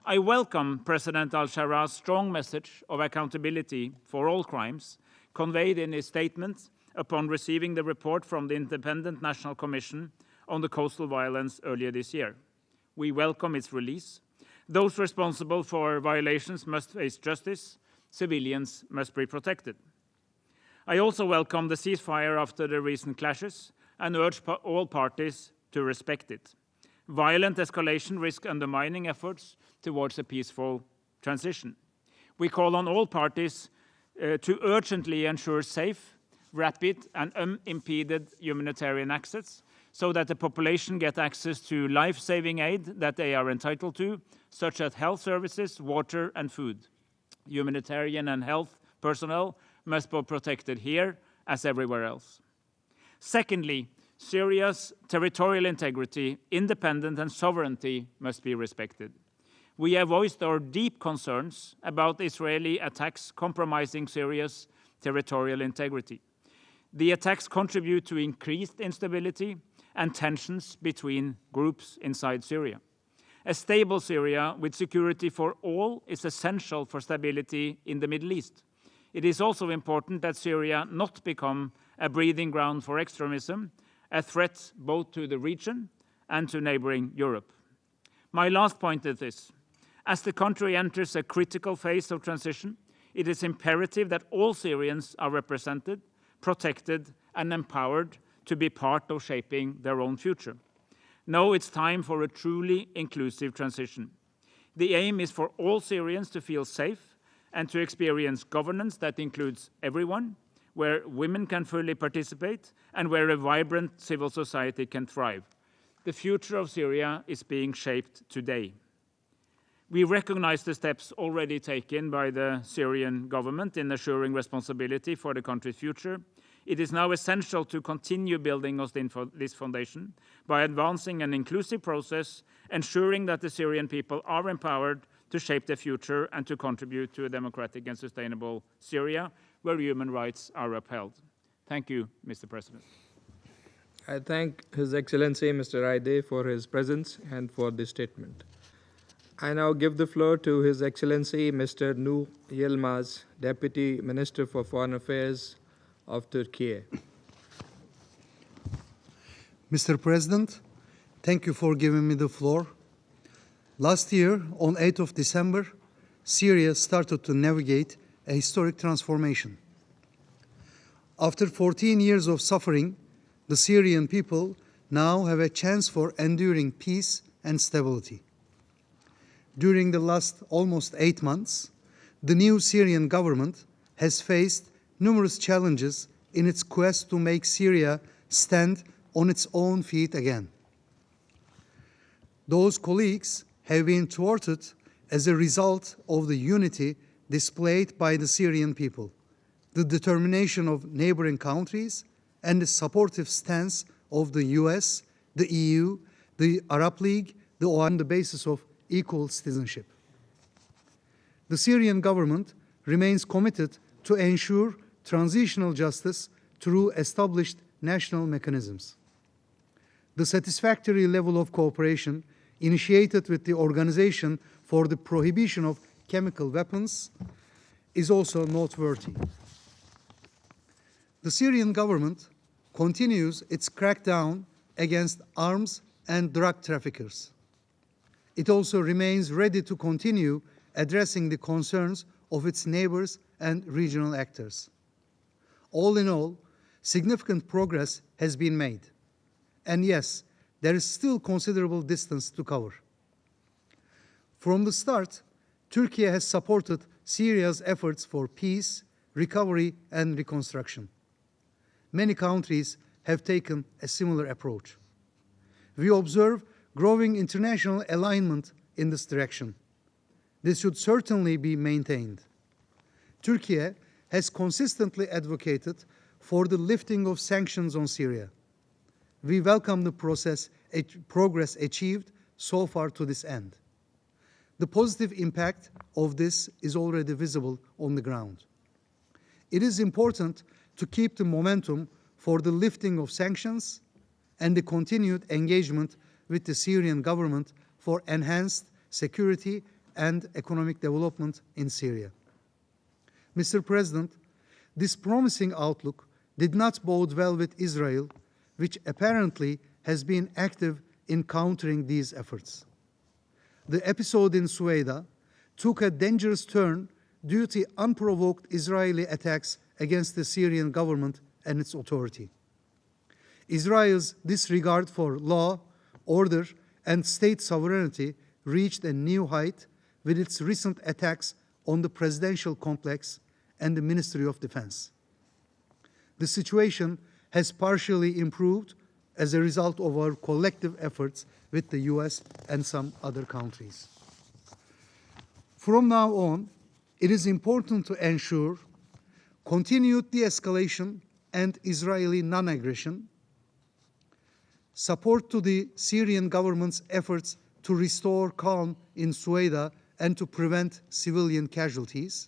I welcome President al-Shara's strong message of accountability for all crimes conveyed in his statement upon receiving the report from the Independent National Commission on the coastal violence earlier this year. We welcome its release. Those responsible for violations must face justice. Civilians must be protected. I also welcome the ceasefire after the recent clashes and urge all parties to respect it. Violent escalation risks undermining efforts towards a peaceful transition. We call on all parties to urgently ensure safe, rapid, and unimpeded humanitarian access so that the population get access to life-saving aid that they are entitled to, such as health services, water, and food. Humanitarian and health personnel must be protected here as everywhere else. Secondly, Syria's territorial integrity, independence, and sovereignty must be respected. We have voiced our deep concerns about Israeli attacks compromising Syria's territorial integrity. The attacks contribute to increased instability and tensions between groups inside Syria. A stable Syria with security for all is essential for stability in the Middle East. It is also important that Syria not become a breeding ground for extremism, a threat both to the region and to neighboring Europe. My last point is this. As the country enters a critical phase of transition, it is imperative that all Syrians are represented, protected, and empowered to be part of shaping their own future. Now it's time for a truly inclusive transition. The aim is for all Syrians to feel safe and to experience governance that includes everyone, where women can fully participate and where a vibrant civil society can thrive. The future of Syria is being shaped today. We recognize the steps already taken by the Syrian government in assuring responsibility for the country's future. It is now essential to continue building this foundation by advancing an inclusive process, ensuring that the Syrian people are empowered to shape their future and to contribute to a democratic and sustainable Syria where human rights are upheld. Thank you, Mr. President. I thank His Excellency Mr. Eide for his presence and for this statement. I now give the floor to His Excellency Mr. Nuh Yilmaz, Deputy Minister for Foreign Affairs of Turkey. Mr. President, thank you for giving me the floor. Last year, on 8th of December, Syria started to navigate a historic transformation. After 14 years of suffering, the Syrian people now have a chance for enduring peace and stability. During the last almost 8 months, the new Syrian government has faced numerous challenges in its quest to make Syria stand on its own feet again. Those colleagues have been thwarted as a result of the unity displayed by the Syrian people, the determination of neighboring countries, and the supportive stance of the US, the EU, the Arab League, the OIC, on the basis of equal citizenship. The Syrian government remains committed to ensure transitional justice through established national mechanisms. The satisfactory level of cooperation initiated with the Organization for the Prohibition of Chemical Weapons is also noteworthy. The Syrian government continues its crackdown against arms and drug traffickers. It also remains ready to continue addressing the concerns of its neighbors and regional actors. All in all, significant progress has been made. And yes, there is still considerable distance to cover. From the start, Turkey has supported Syria's efforts for peace, recovery, and reconstruction. Many countries have taken a similar approach. We observe growing international alignment in this direction. This should certainly be maintained. Turkey has consistently advocated for the lifting of sanctions on Syria. We welcome the progress achieved so far to this end. The positive impact of this is already visible on the ground. It is important to keep the momentum for the lifting of sanctions and the continued engagement with the Syrian government for enhanced security and economic development in Syria. Mr. President, this promising outlook did not bode well with Israel, which apparently has been active in countering these efforts. The episode in Sueda took a dangerous turn due to unprovoked Israeli attacks against the Syrian government and its authority. Israel's disregard for law, order, and state sovereignty reached a new height with its recent attacks on the presidential complex and the Ministry of Defense. The situation has partially improved as a result of our collective efforts with the US and some other countries. From now on, it is important to ensure continued de-escalation and Israeli non-aggression, support to the Syrian government's efforts to restore calm in Sueda and to prevent civilian casualties,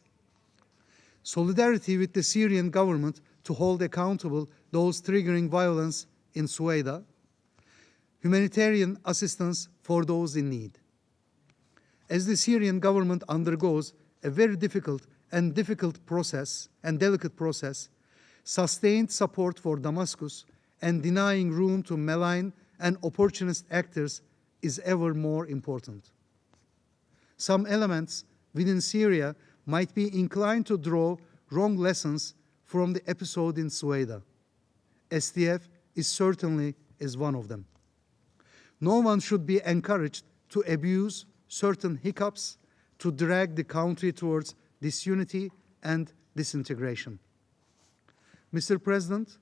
solidarity with the Syrian government to hold accountable those triggering violence in Sueda, humanitarian assistance for those in need. As the Syrian government undergoes a very difficult and delicate process, sustained support for Damascus and denying room to malign and opportunist actors is ever more important. Some elements within Syria might be inclined to draw wrong lessons from the episode in Sueda. SDF certainly is one of them. No one should be encouraged to abuse certain hiccups to drag the country towards disunity and disintegration. Mr. President,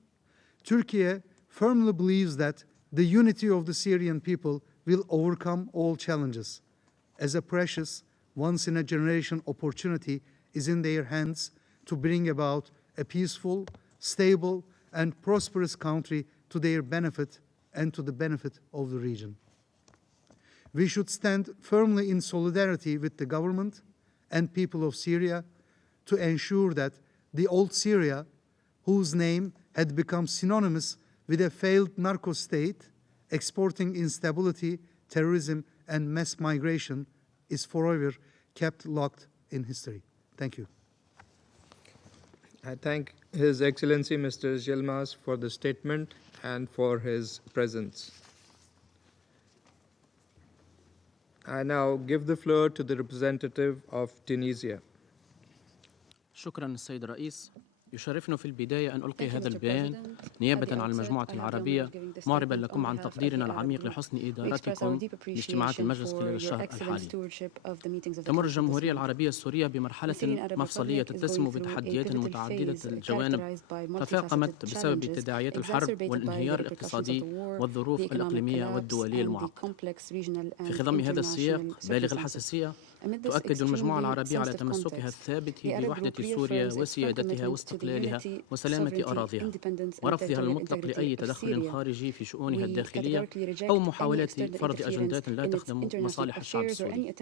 Turkey firmly believes that the unity of the Syrian people will overcome all challenges, as a precious, once-in-a-generation opportunity is in their hands to bring about a peaceful, stable, and prosperous country to their benefit and to the benefit of the region. We should stand firmly in solidarity with the government and people of Syria to ensure that the old Syria, whose name had become synonymous with a failed narco state, exporting instability, terrorism, and mass migration, is forever kept locked in history. Thank you. I thank His Excellency Mr. Yilmaz for the statement and for his presence. I now give the floor to the representative of Tunisia. شكرا السيد الرئيس. يشرفنا في البداية أن ألقي هذا البيان نيابة عن المجموعة العربية معربا لكم عن تقديرنا العميق لحسن إدارتكم لاجتماعات المجلس خلال الشهر الحالي. تمر الجمهورية العربية السورية بمرحلة مفصلية تتسم بتحديات متعددة الجوانب تفاقمت بسبب تداعيات الحرب والانهيار الاقتصادي والظروف الإقليمية والدولية المعقدة. في خضم هذا السياق بالغ الحساسية تؤكد المجموعة العربية على تمسكها الثابت بوحدة سوريا وسيادتها واستقلالها وسلامة أراضيها ورفضها المطلق لأي تدخل خارجي في شؤونها الداخلية أو محاولات فرض أجندات لا تخدم مصالح الشعب السوري.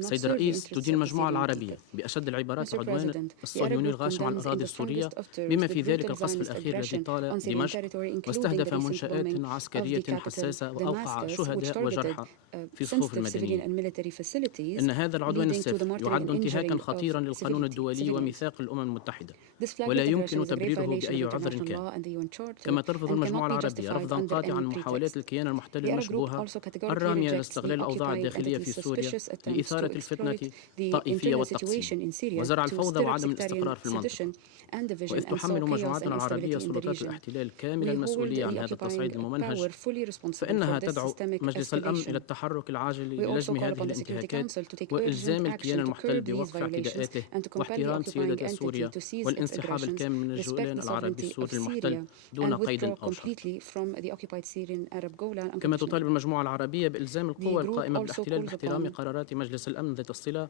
سيد الرئيس، تدين المجموعة العربية بأشد العبارات عدوان الصهيوني الغاشم على الأراضي السورية بما في ذلك القصف الأخير الذي طال دمشق واستهدف منشآت عسكرية حساسة وأوقع شهداء وجرحى في صفوف المدنيين. إن هذا العدوان السافر يعد انتهاكا خطيرا للقانون الدولي وميثاق الأمم المتحدة ولا يمكن تبريره بأي عذر كان. كما ترفض المجموعة العربية رفضا قاطعا محاولات الكيان المحتل المشبوهة الرامية لاستغلال الأوضاع الداخلية في سوريا لإثارة الفتنة الطائفية والتقسيم وزرع الفوضى وعدم الاستقرار في المنطقة. وإذ تحمل مجموعتنا العربية سلطات الاحتلال كامل المسؤولية عن هذا التصعيد الممنهج، فإنها تدعو مجلس الأمن إلى التحرك العاجل للجم هذه الانتهاكات وإلزام الكيان المحتل بوقف اعتداءاته واحترام سيادة سوريا والانسحاب الكامل من الجولان العربي السوري المحتل دون قيد أو شرط. كما تطالب المجموعة العربية بإلزام القوى القائمة بالاحتلال باحترام قرارات مجلس الأمن ذات الصلة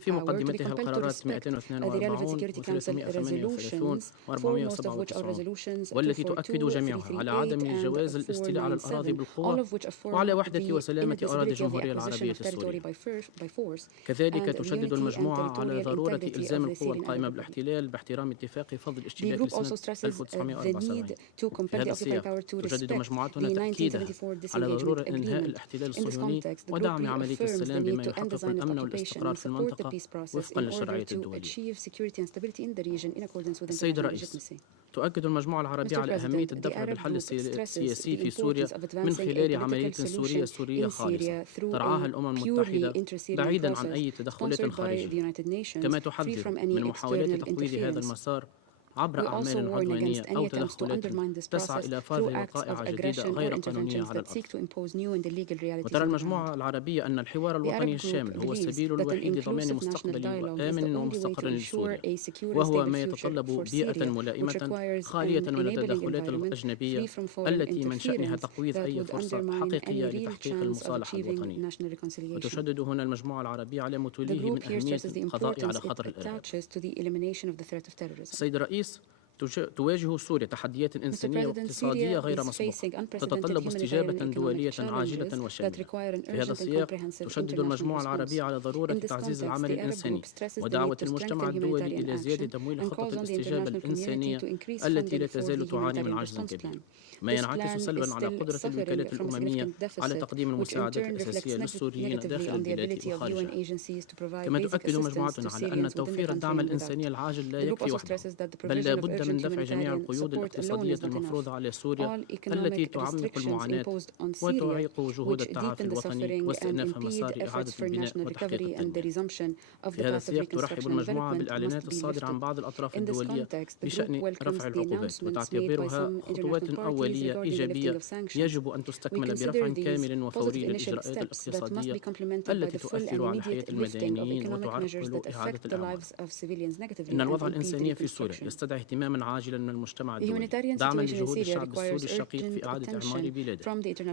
في مقدمتها القرارات 242 و338 و497 والتي تؤكد جميعها على عدم جواز الاستيلاء على الأراضي بالقوة وعلى وحدة وسلامة أراضي الجمهورية العربية السورية. كذلك تشدد المجموعة على ضرورة إلزام القوى القائمة بالاحتلال باحترام اتفاق فض الاشتباك لسنة 1974. في هذا السياق تجدد مجموعتنا تأكيدها على ضرورة إنهاء الاحتلال الصهيوني ودعم عملية السلام بما يحقق الأمن والاستقرار في المنطقة وفقا للشرعية الدولية. السيد الرئيس، تؤكد المجموعة العربية على أهمية الدفع بالحل السياسي في سوريا من خلال عملية سورية خالصة ترعاها الأمم المتحدة بعيدا عن أي تدخلات خارجية. كما تحذر من محاولات تقويض هذا المسار عبر أعمال عدوانية أو تدخلات تسعى إلى فرض وقائع جديدة غير قانونية على الأرض. وترى المجموعة العربية أن الحوار الوطني الشامل هو السبيل الوحيد لضمان مستقبل آمن ومستقر لسوريا، وهو ما يتطلب بيئة ملائمة خالية من التدخلات الأجنبية التي من شأنها تقويض أي فرصة حقيقية لتحقيق المصالحة الوطنية. وتشدد هنا المجموعة العربية على ما توليه من أهمية القضاء على خطر الإرهاب. السيد الرئيس، تواجه سوريا تحديات إنسانية واقتصادية غير مسبوقة تتطلب استجابة دولية عاجلة وشاملة. في هذا السياق تشدد المجموعة العربية على ضرورة تعزيز العمل الإنساني ودعوة المجتمع الدولي إلى زيادة تمويل خطة الاستجابة الإنسانية التي لا تزال تعاني من عجز كبير، ما ينعكس سلبا على قدرة الوكالات الأممية على تقديم المساعدات الأساسية للسوريين داخل البلاد وخارجها. كما تؤكد مجموعتنا على أن توفير الدعم الإنساني العاجل لا يكفي وحده، بل لا بد من دفع جميع القيود الاقتصادية المفروضة على سوريا التي تعمق المعاناة وتعيق جهود التعافي الوطني واستئناف مسار إعادة البناء وتحقيق التنمية. في هذا السياق ترحب المجموعة بالإعلانات الصادرة عن بعض الأطراف الدولية بشأن رفع العقوبات وتعتبرها خطوات أولية إيجابية يجب أن تستكمل برفع كامل وفوري للإجراءات الاقتصادية التي تؤثر على حياة المدنيين وتعرقل إعادة الأعمار. إن الوضع الإنساني في سوريا يستدعي اهتماما عاجلا من المجتمع الدولي دعما لجهود الشعب السوري الشقيق في إعادة إعمار بلاده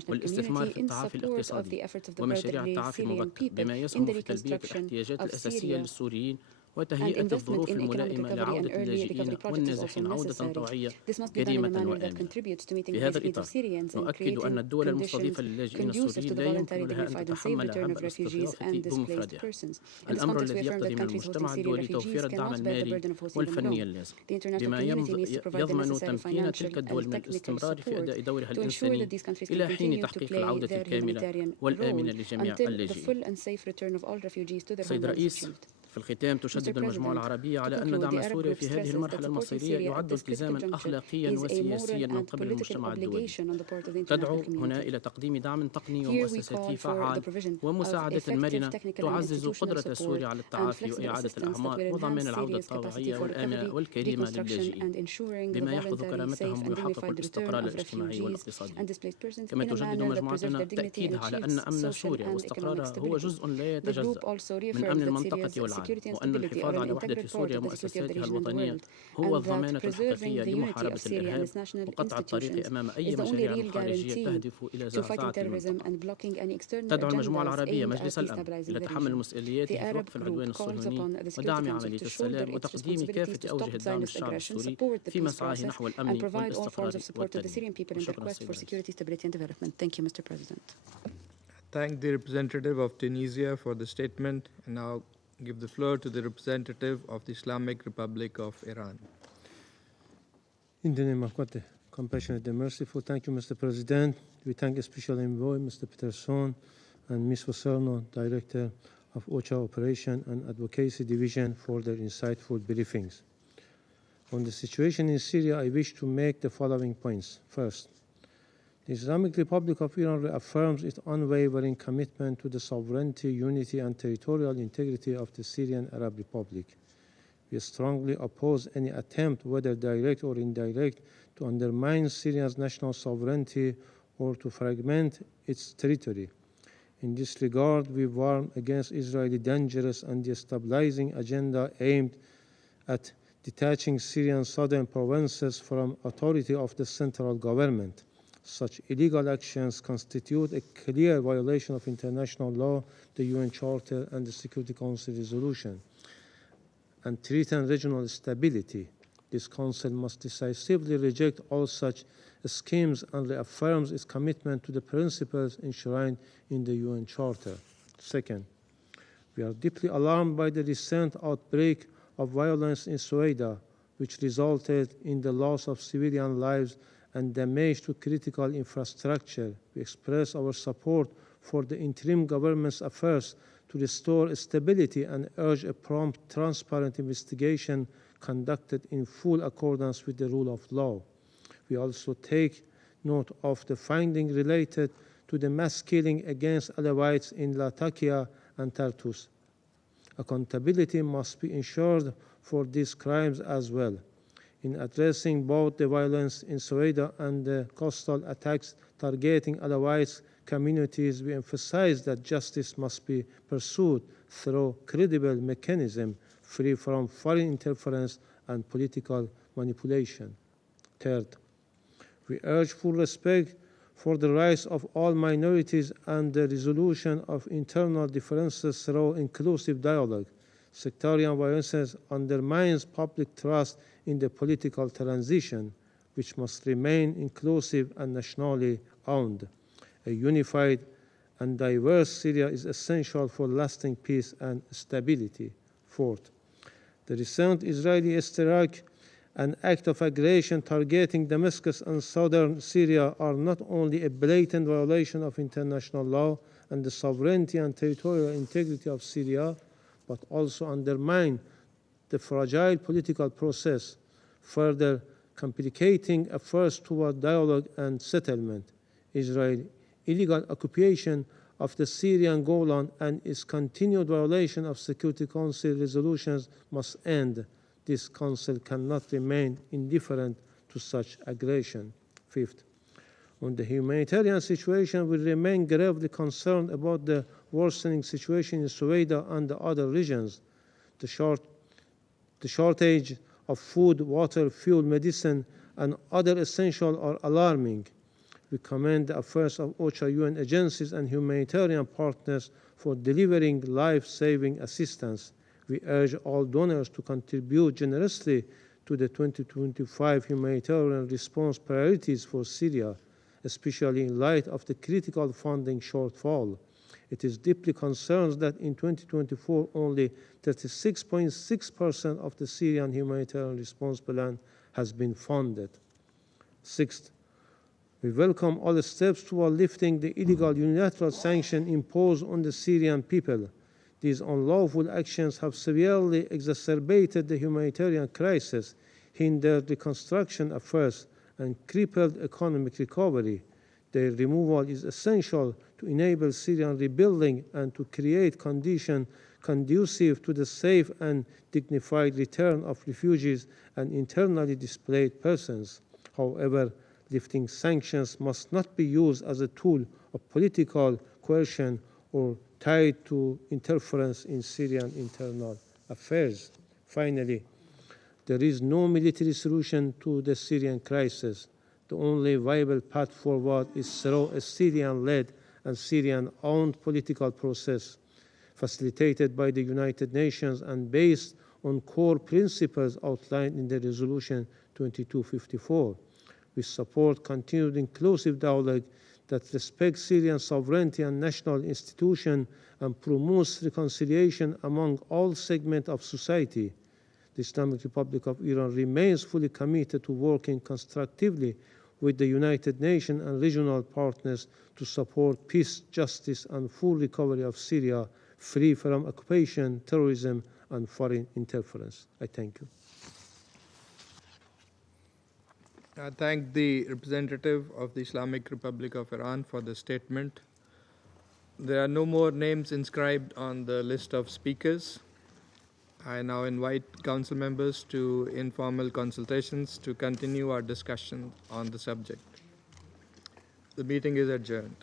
والاستثمار في التعافي الاقتصادي ومشاريع التعافي المبكر بما يسهم في تلبية الاحتياجات الأساسية للسوريين وتهيئة الظروف الملائمة لعودة اللاجئين والنازحين عودة طوعية كريمة وآمنة. في هذا الإطار نؤكد أن الدول المستضيفة للاجئين السوريين لا يمكن لها أن تتحمل عبء الاستضافة بمفردها، الأمر الذي يقتضي من المجتمع الدولي توفير الدعم المالي والفني اللازم بما يضمن تمكين تلك الدول من الاستمرار في أداء دورها الإنساني إلى حين تحقيق العودة الكاملة والآمنة لجميع اللاجئين. سيد رئيس، في الختام تشدد المجموعة العربية على أن دعم سوريا في هذه المرحلة المصيرية يعد التزاما أخلاقيا وسياسيا من قبل المجتمع الدولي. تدعو هنا إلى تقديم دعم تقني ومؤسساتي فعال ومساعدة مرنة تعزز قدرة سوريا على التعافي وإعادة الأعمار وضمان العودة الطبيعية والآمنة والكريمة للاجئين بما يحفظ كرامتهم ويحقق الاستقرار الاجتماعي والاقتصادي. كما تجدد مجموعتنا تأكيدها على أن أمن سوريا واستقرارها هو جزء لا يتجزأ من أمن المنطقة والعالم، وأن الحفاظ على وحدة سوريا ومؤسساتها الوطنية هو الضمانة الحقيقية لمحاربة الإرهاب وقطع الطريق أمام أي مشاريع خارجية تهدف إلى زعزعة المنطقة. تدعو المجموعة العربية مجلس الأمن إلى تحمل مسؤولياته في وقف العدوان الصهيوني ودعم عملية السلام وتقديم كافة أوجه الدعم للشعب السوري في مسعاه نحو الأمن والاستقرار والتنمية. Thank you, Mr. President. Thank the representative of Tunisia for the statement, and now give the floor to the representative of the Islamic Republic of Iran. In the name of God, the compassionate and merciful, thank you, Mr. President. We thank a special envoy, Mr. Peterson, and Ms. Vaserno, Director of OCHA Operation and Advocacy Division, for their insightful briefings. On the situation in Syria, I wish to make the following points. First, the Islamic Republic of Iran reaffirms its unwavering commitment to the sovereignty, unity, and territorial integrity of the Syrian Arab Republic. We strongly oppose any attempt, whether direct or indirect, to undermine Syria's national sovereignty or to fragment its territory. In this regard, we warn against Israeli dangerous and destabilizing agenda aimed at detaching Syrian southern provinces from authority of the central government. Such illegal actions constitute a clear violation of international law, the UN Charter, and the Security Council resolution, and threaten regional stability. This Council must decisively reject all such schemes and reaffirms its commitment to the principles enshrined in the UN Charter. Second, we are deeply alarmed by the recent outbreak of violence in Soweto, which resulted in the loss of civilian lives and damage to critical infrastructure. We express our support for the interim government's efforts to restore stability and urge a prompt, transparent investigation conducted in full accordance with the rule of law. We also take note of the finding related to the mass killing against Alawites in Latakia and Tartus. Accountability must be ensured for these crimes as well. In addressing both the violence in Soweto and the coastal attacks targeting Alawites communities, we emphasize that justice must be pursued through credible mechanisms free from foreign interference and political manipulation. Third, we urge full respect for the rights of all minorities and the resolution of internal differences through inclusive dialogue. Sectarian violence undermines public trust in the political transition, which must remain inclusive and nationally owned. A unified and diverse Syria is essential for lasting peace and stability. Fourth, the recent Israeli strike and act of aggression targeting Damascus and southern Syria are not only a blatant violation of international law and the sovereignty and territorial integrity of Syria, but also undermine the fragile political process, further complicating efforts toward dialogue and settlement. Israel's illegal occupation of the Syrian Golan and its continued violation of Security Council resolutions must end. This Council cannot remain indifferent to such aggression. Fifth, on the humanitarian situation, we remain gravely concerned about the worsening situation in Soweto and the other regions. The shortage of food, water, fuel, medicine, and other essentials are alarming. We commend the efforts of OCHA, UN agencies, and humanitarian partners for delivering life-saving assistance. We urge all donors to contribute generously to the 2025 humanitarian response priorities for Syria, especially in light of the critical funding shortfall. It is deeply concerning that in 2024, only 36.6% of the Syrian humanitarian response plan has been funded. Sixth, we welcome all the steps toward lifting the illegal unilateral sanction imposed on the Syrian people. These unlawful actions have severely exacerbated the humanitarian crisis, hindered reconstruction efforts, and crippled economic recovery. Their removal is essential to enable Syrian rebuilding and to create conditions conducive to the safe and dignified return of refugees and internally displaced persons. However, lifting sanctions must not be used as a tool of political coercion or tied to interference in Syrian internal affairs. Finally, there is no military solution to the Syrian crisis. The only viable path forward is through a Syrian-led and Syrian-owned political process, facilitated by the United Nations and based on core principles outlined in the Resolution 2254. We support continued inclusive dialogue that respects Syrian sovereignty and national institutions and promotes reconciliation among all segments of society. The Islamic Republic of Iran remains fully committed to working constructively with the United Nations and regional partners to support peace, justice, and full recovery of Syria, free from occupation, terrorism, and foreign interference. I thank you. I thank the representative of the Islamic Republic of Iran for the statement. There are no more names inscribed on the list of speakers. I now invite council members to informal consultations to continue our discussion on the subject. The meeting is adjourned.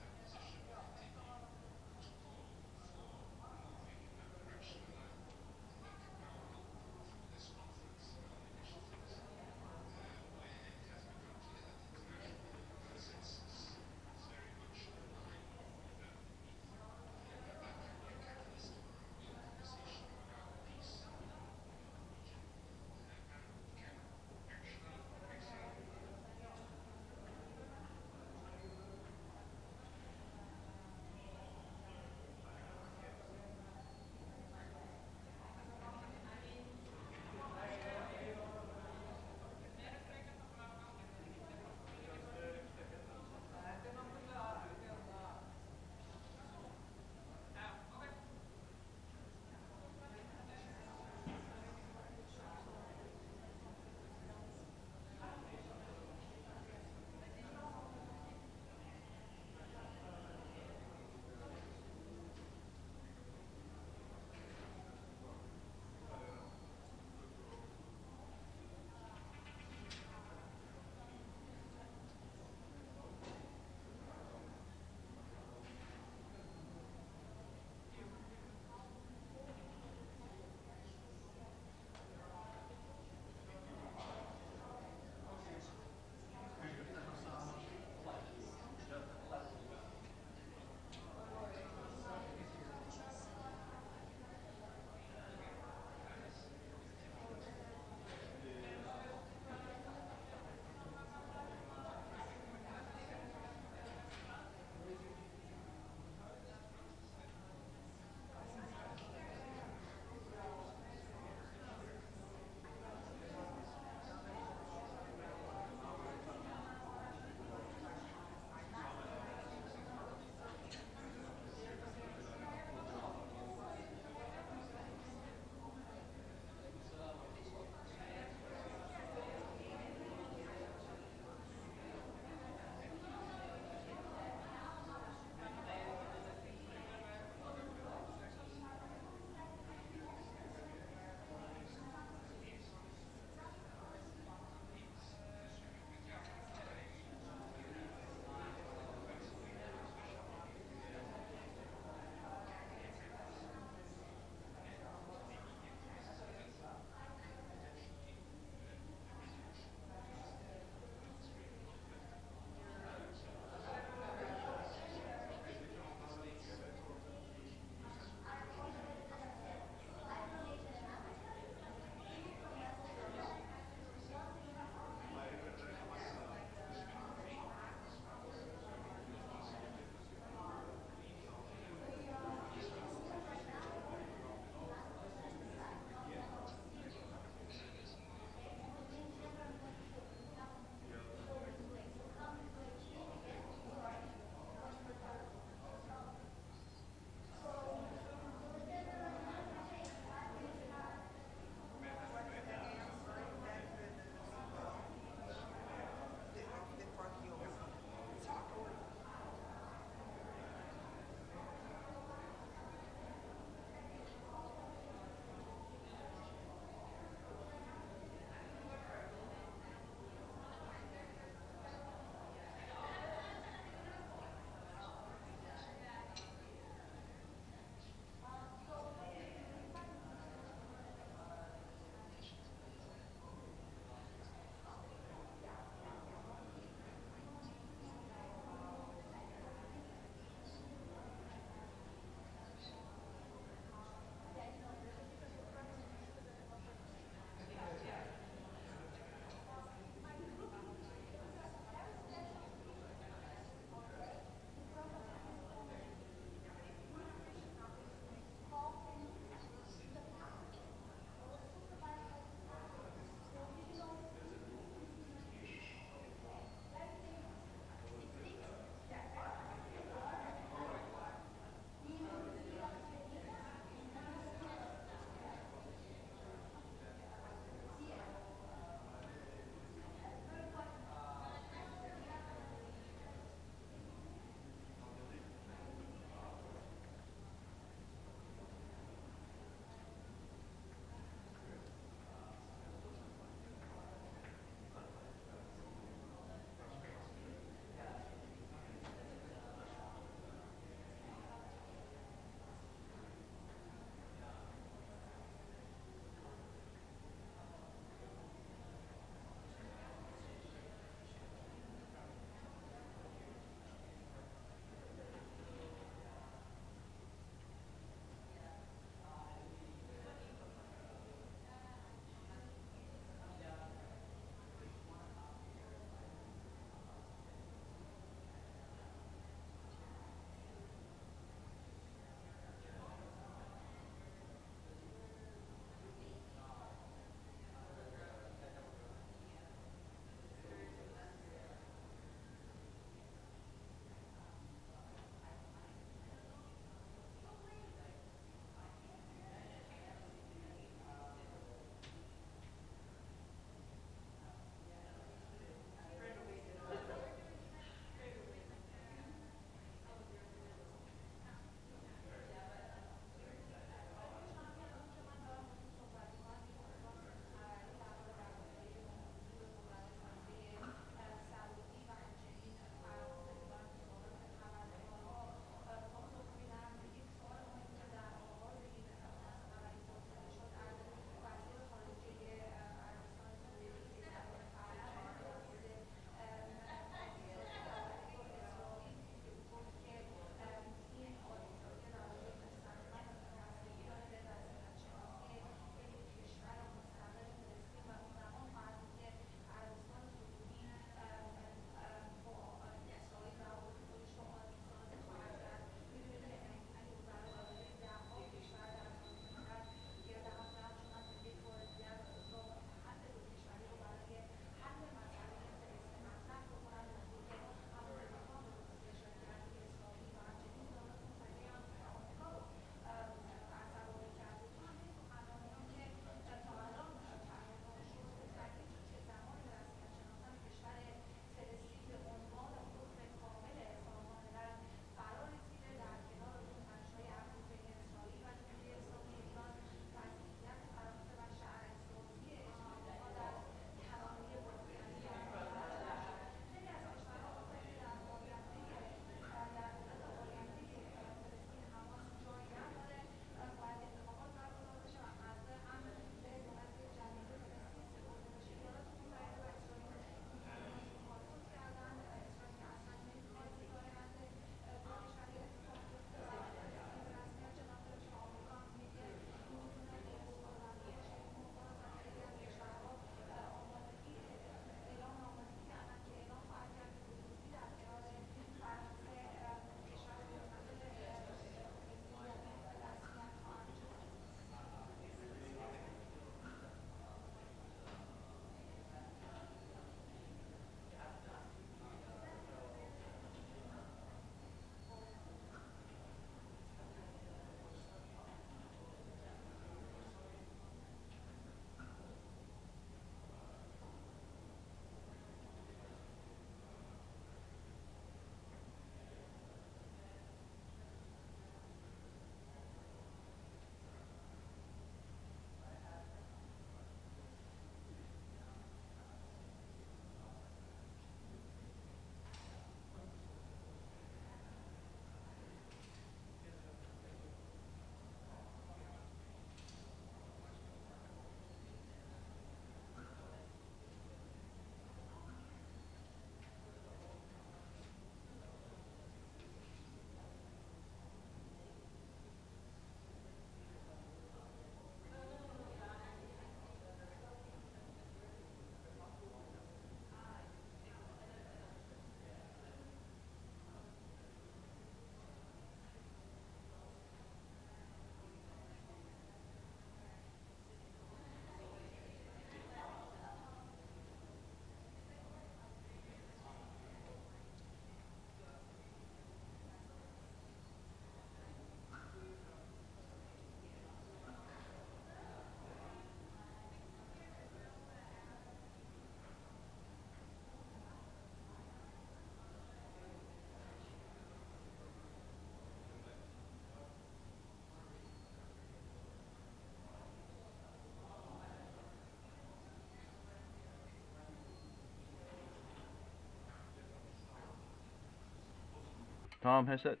Tom Hessett.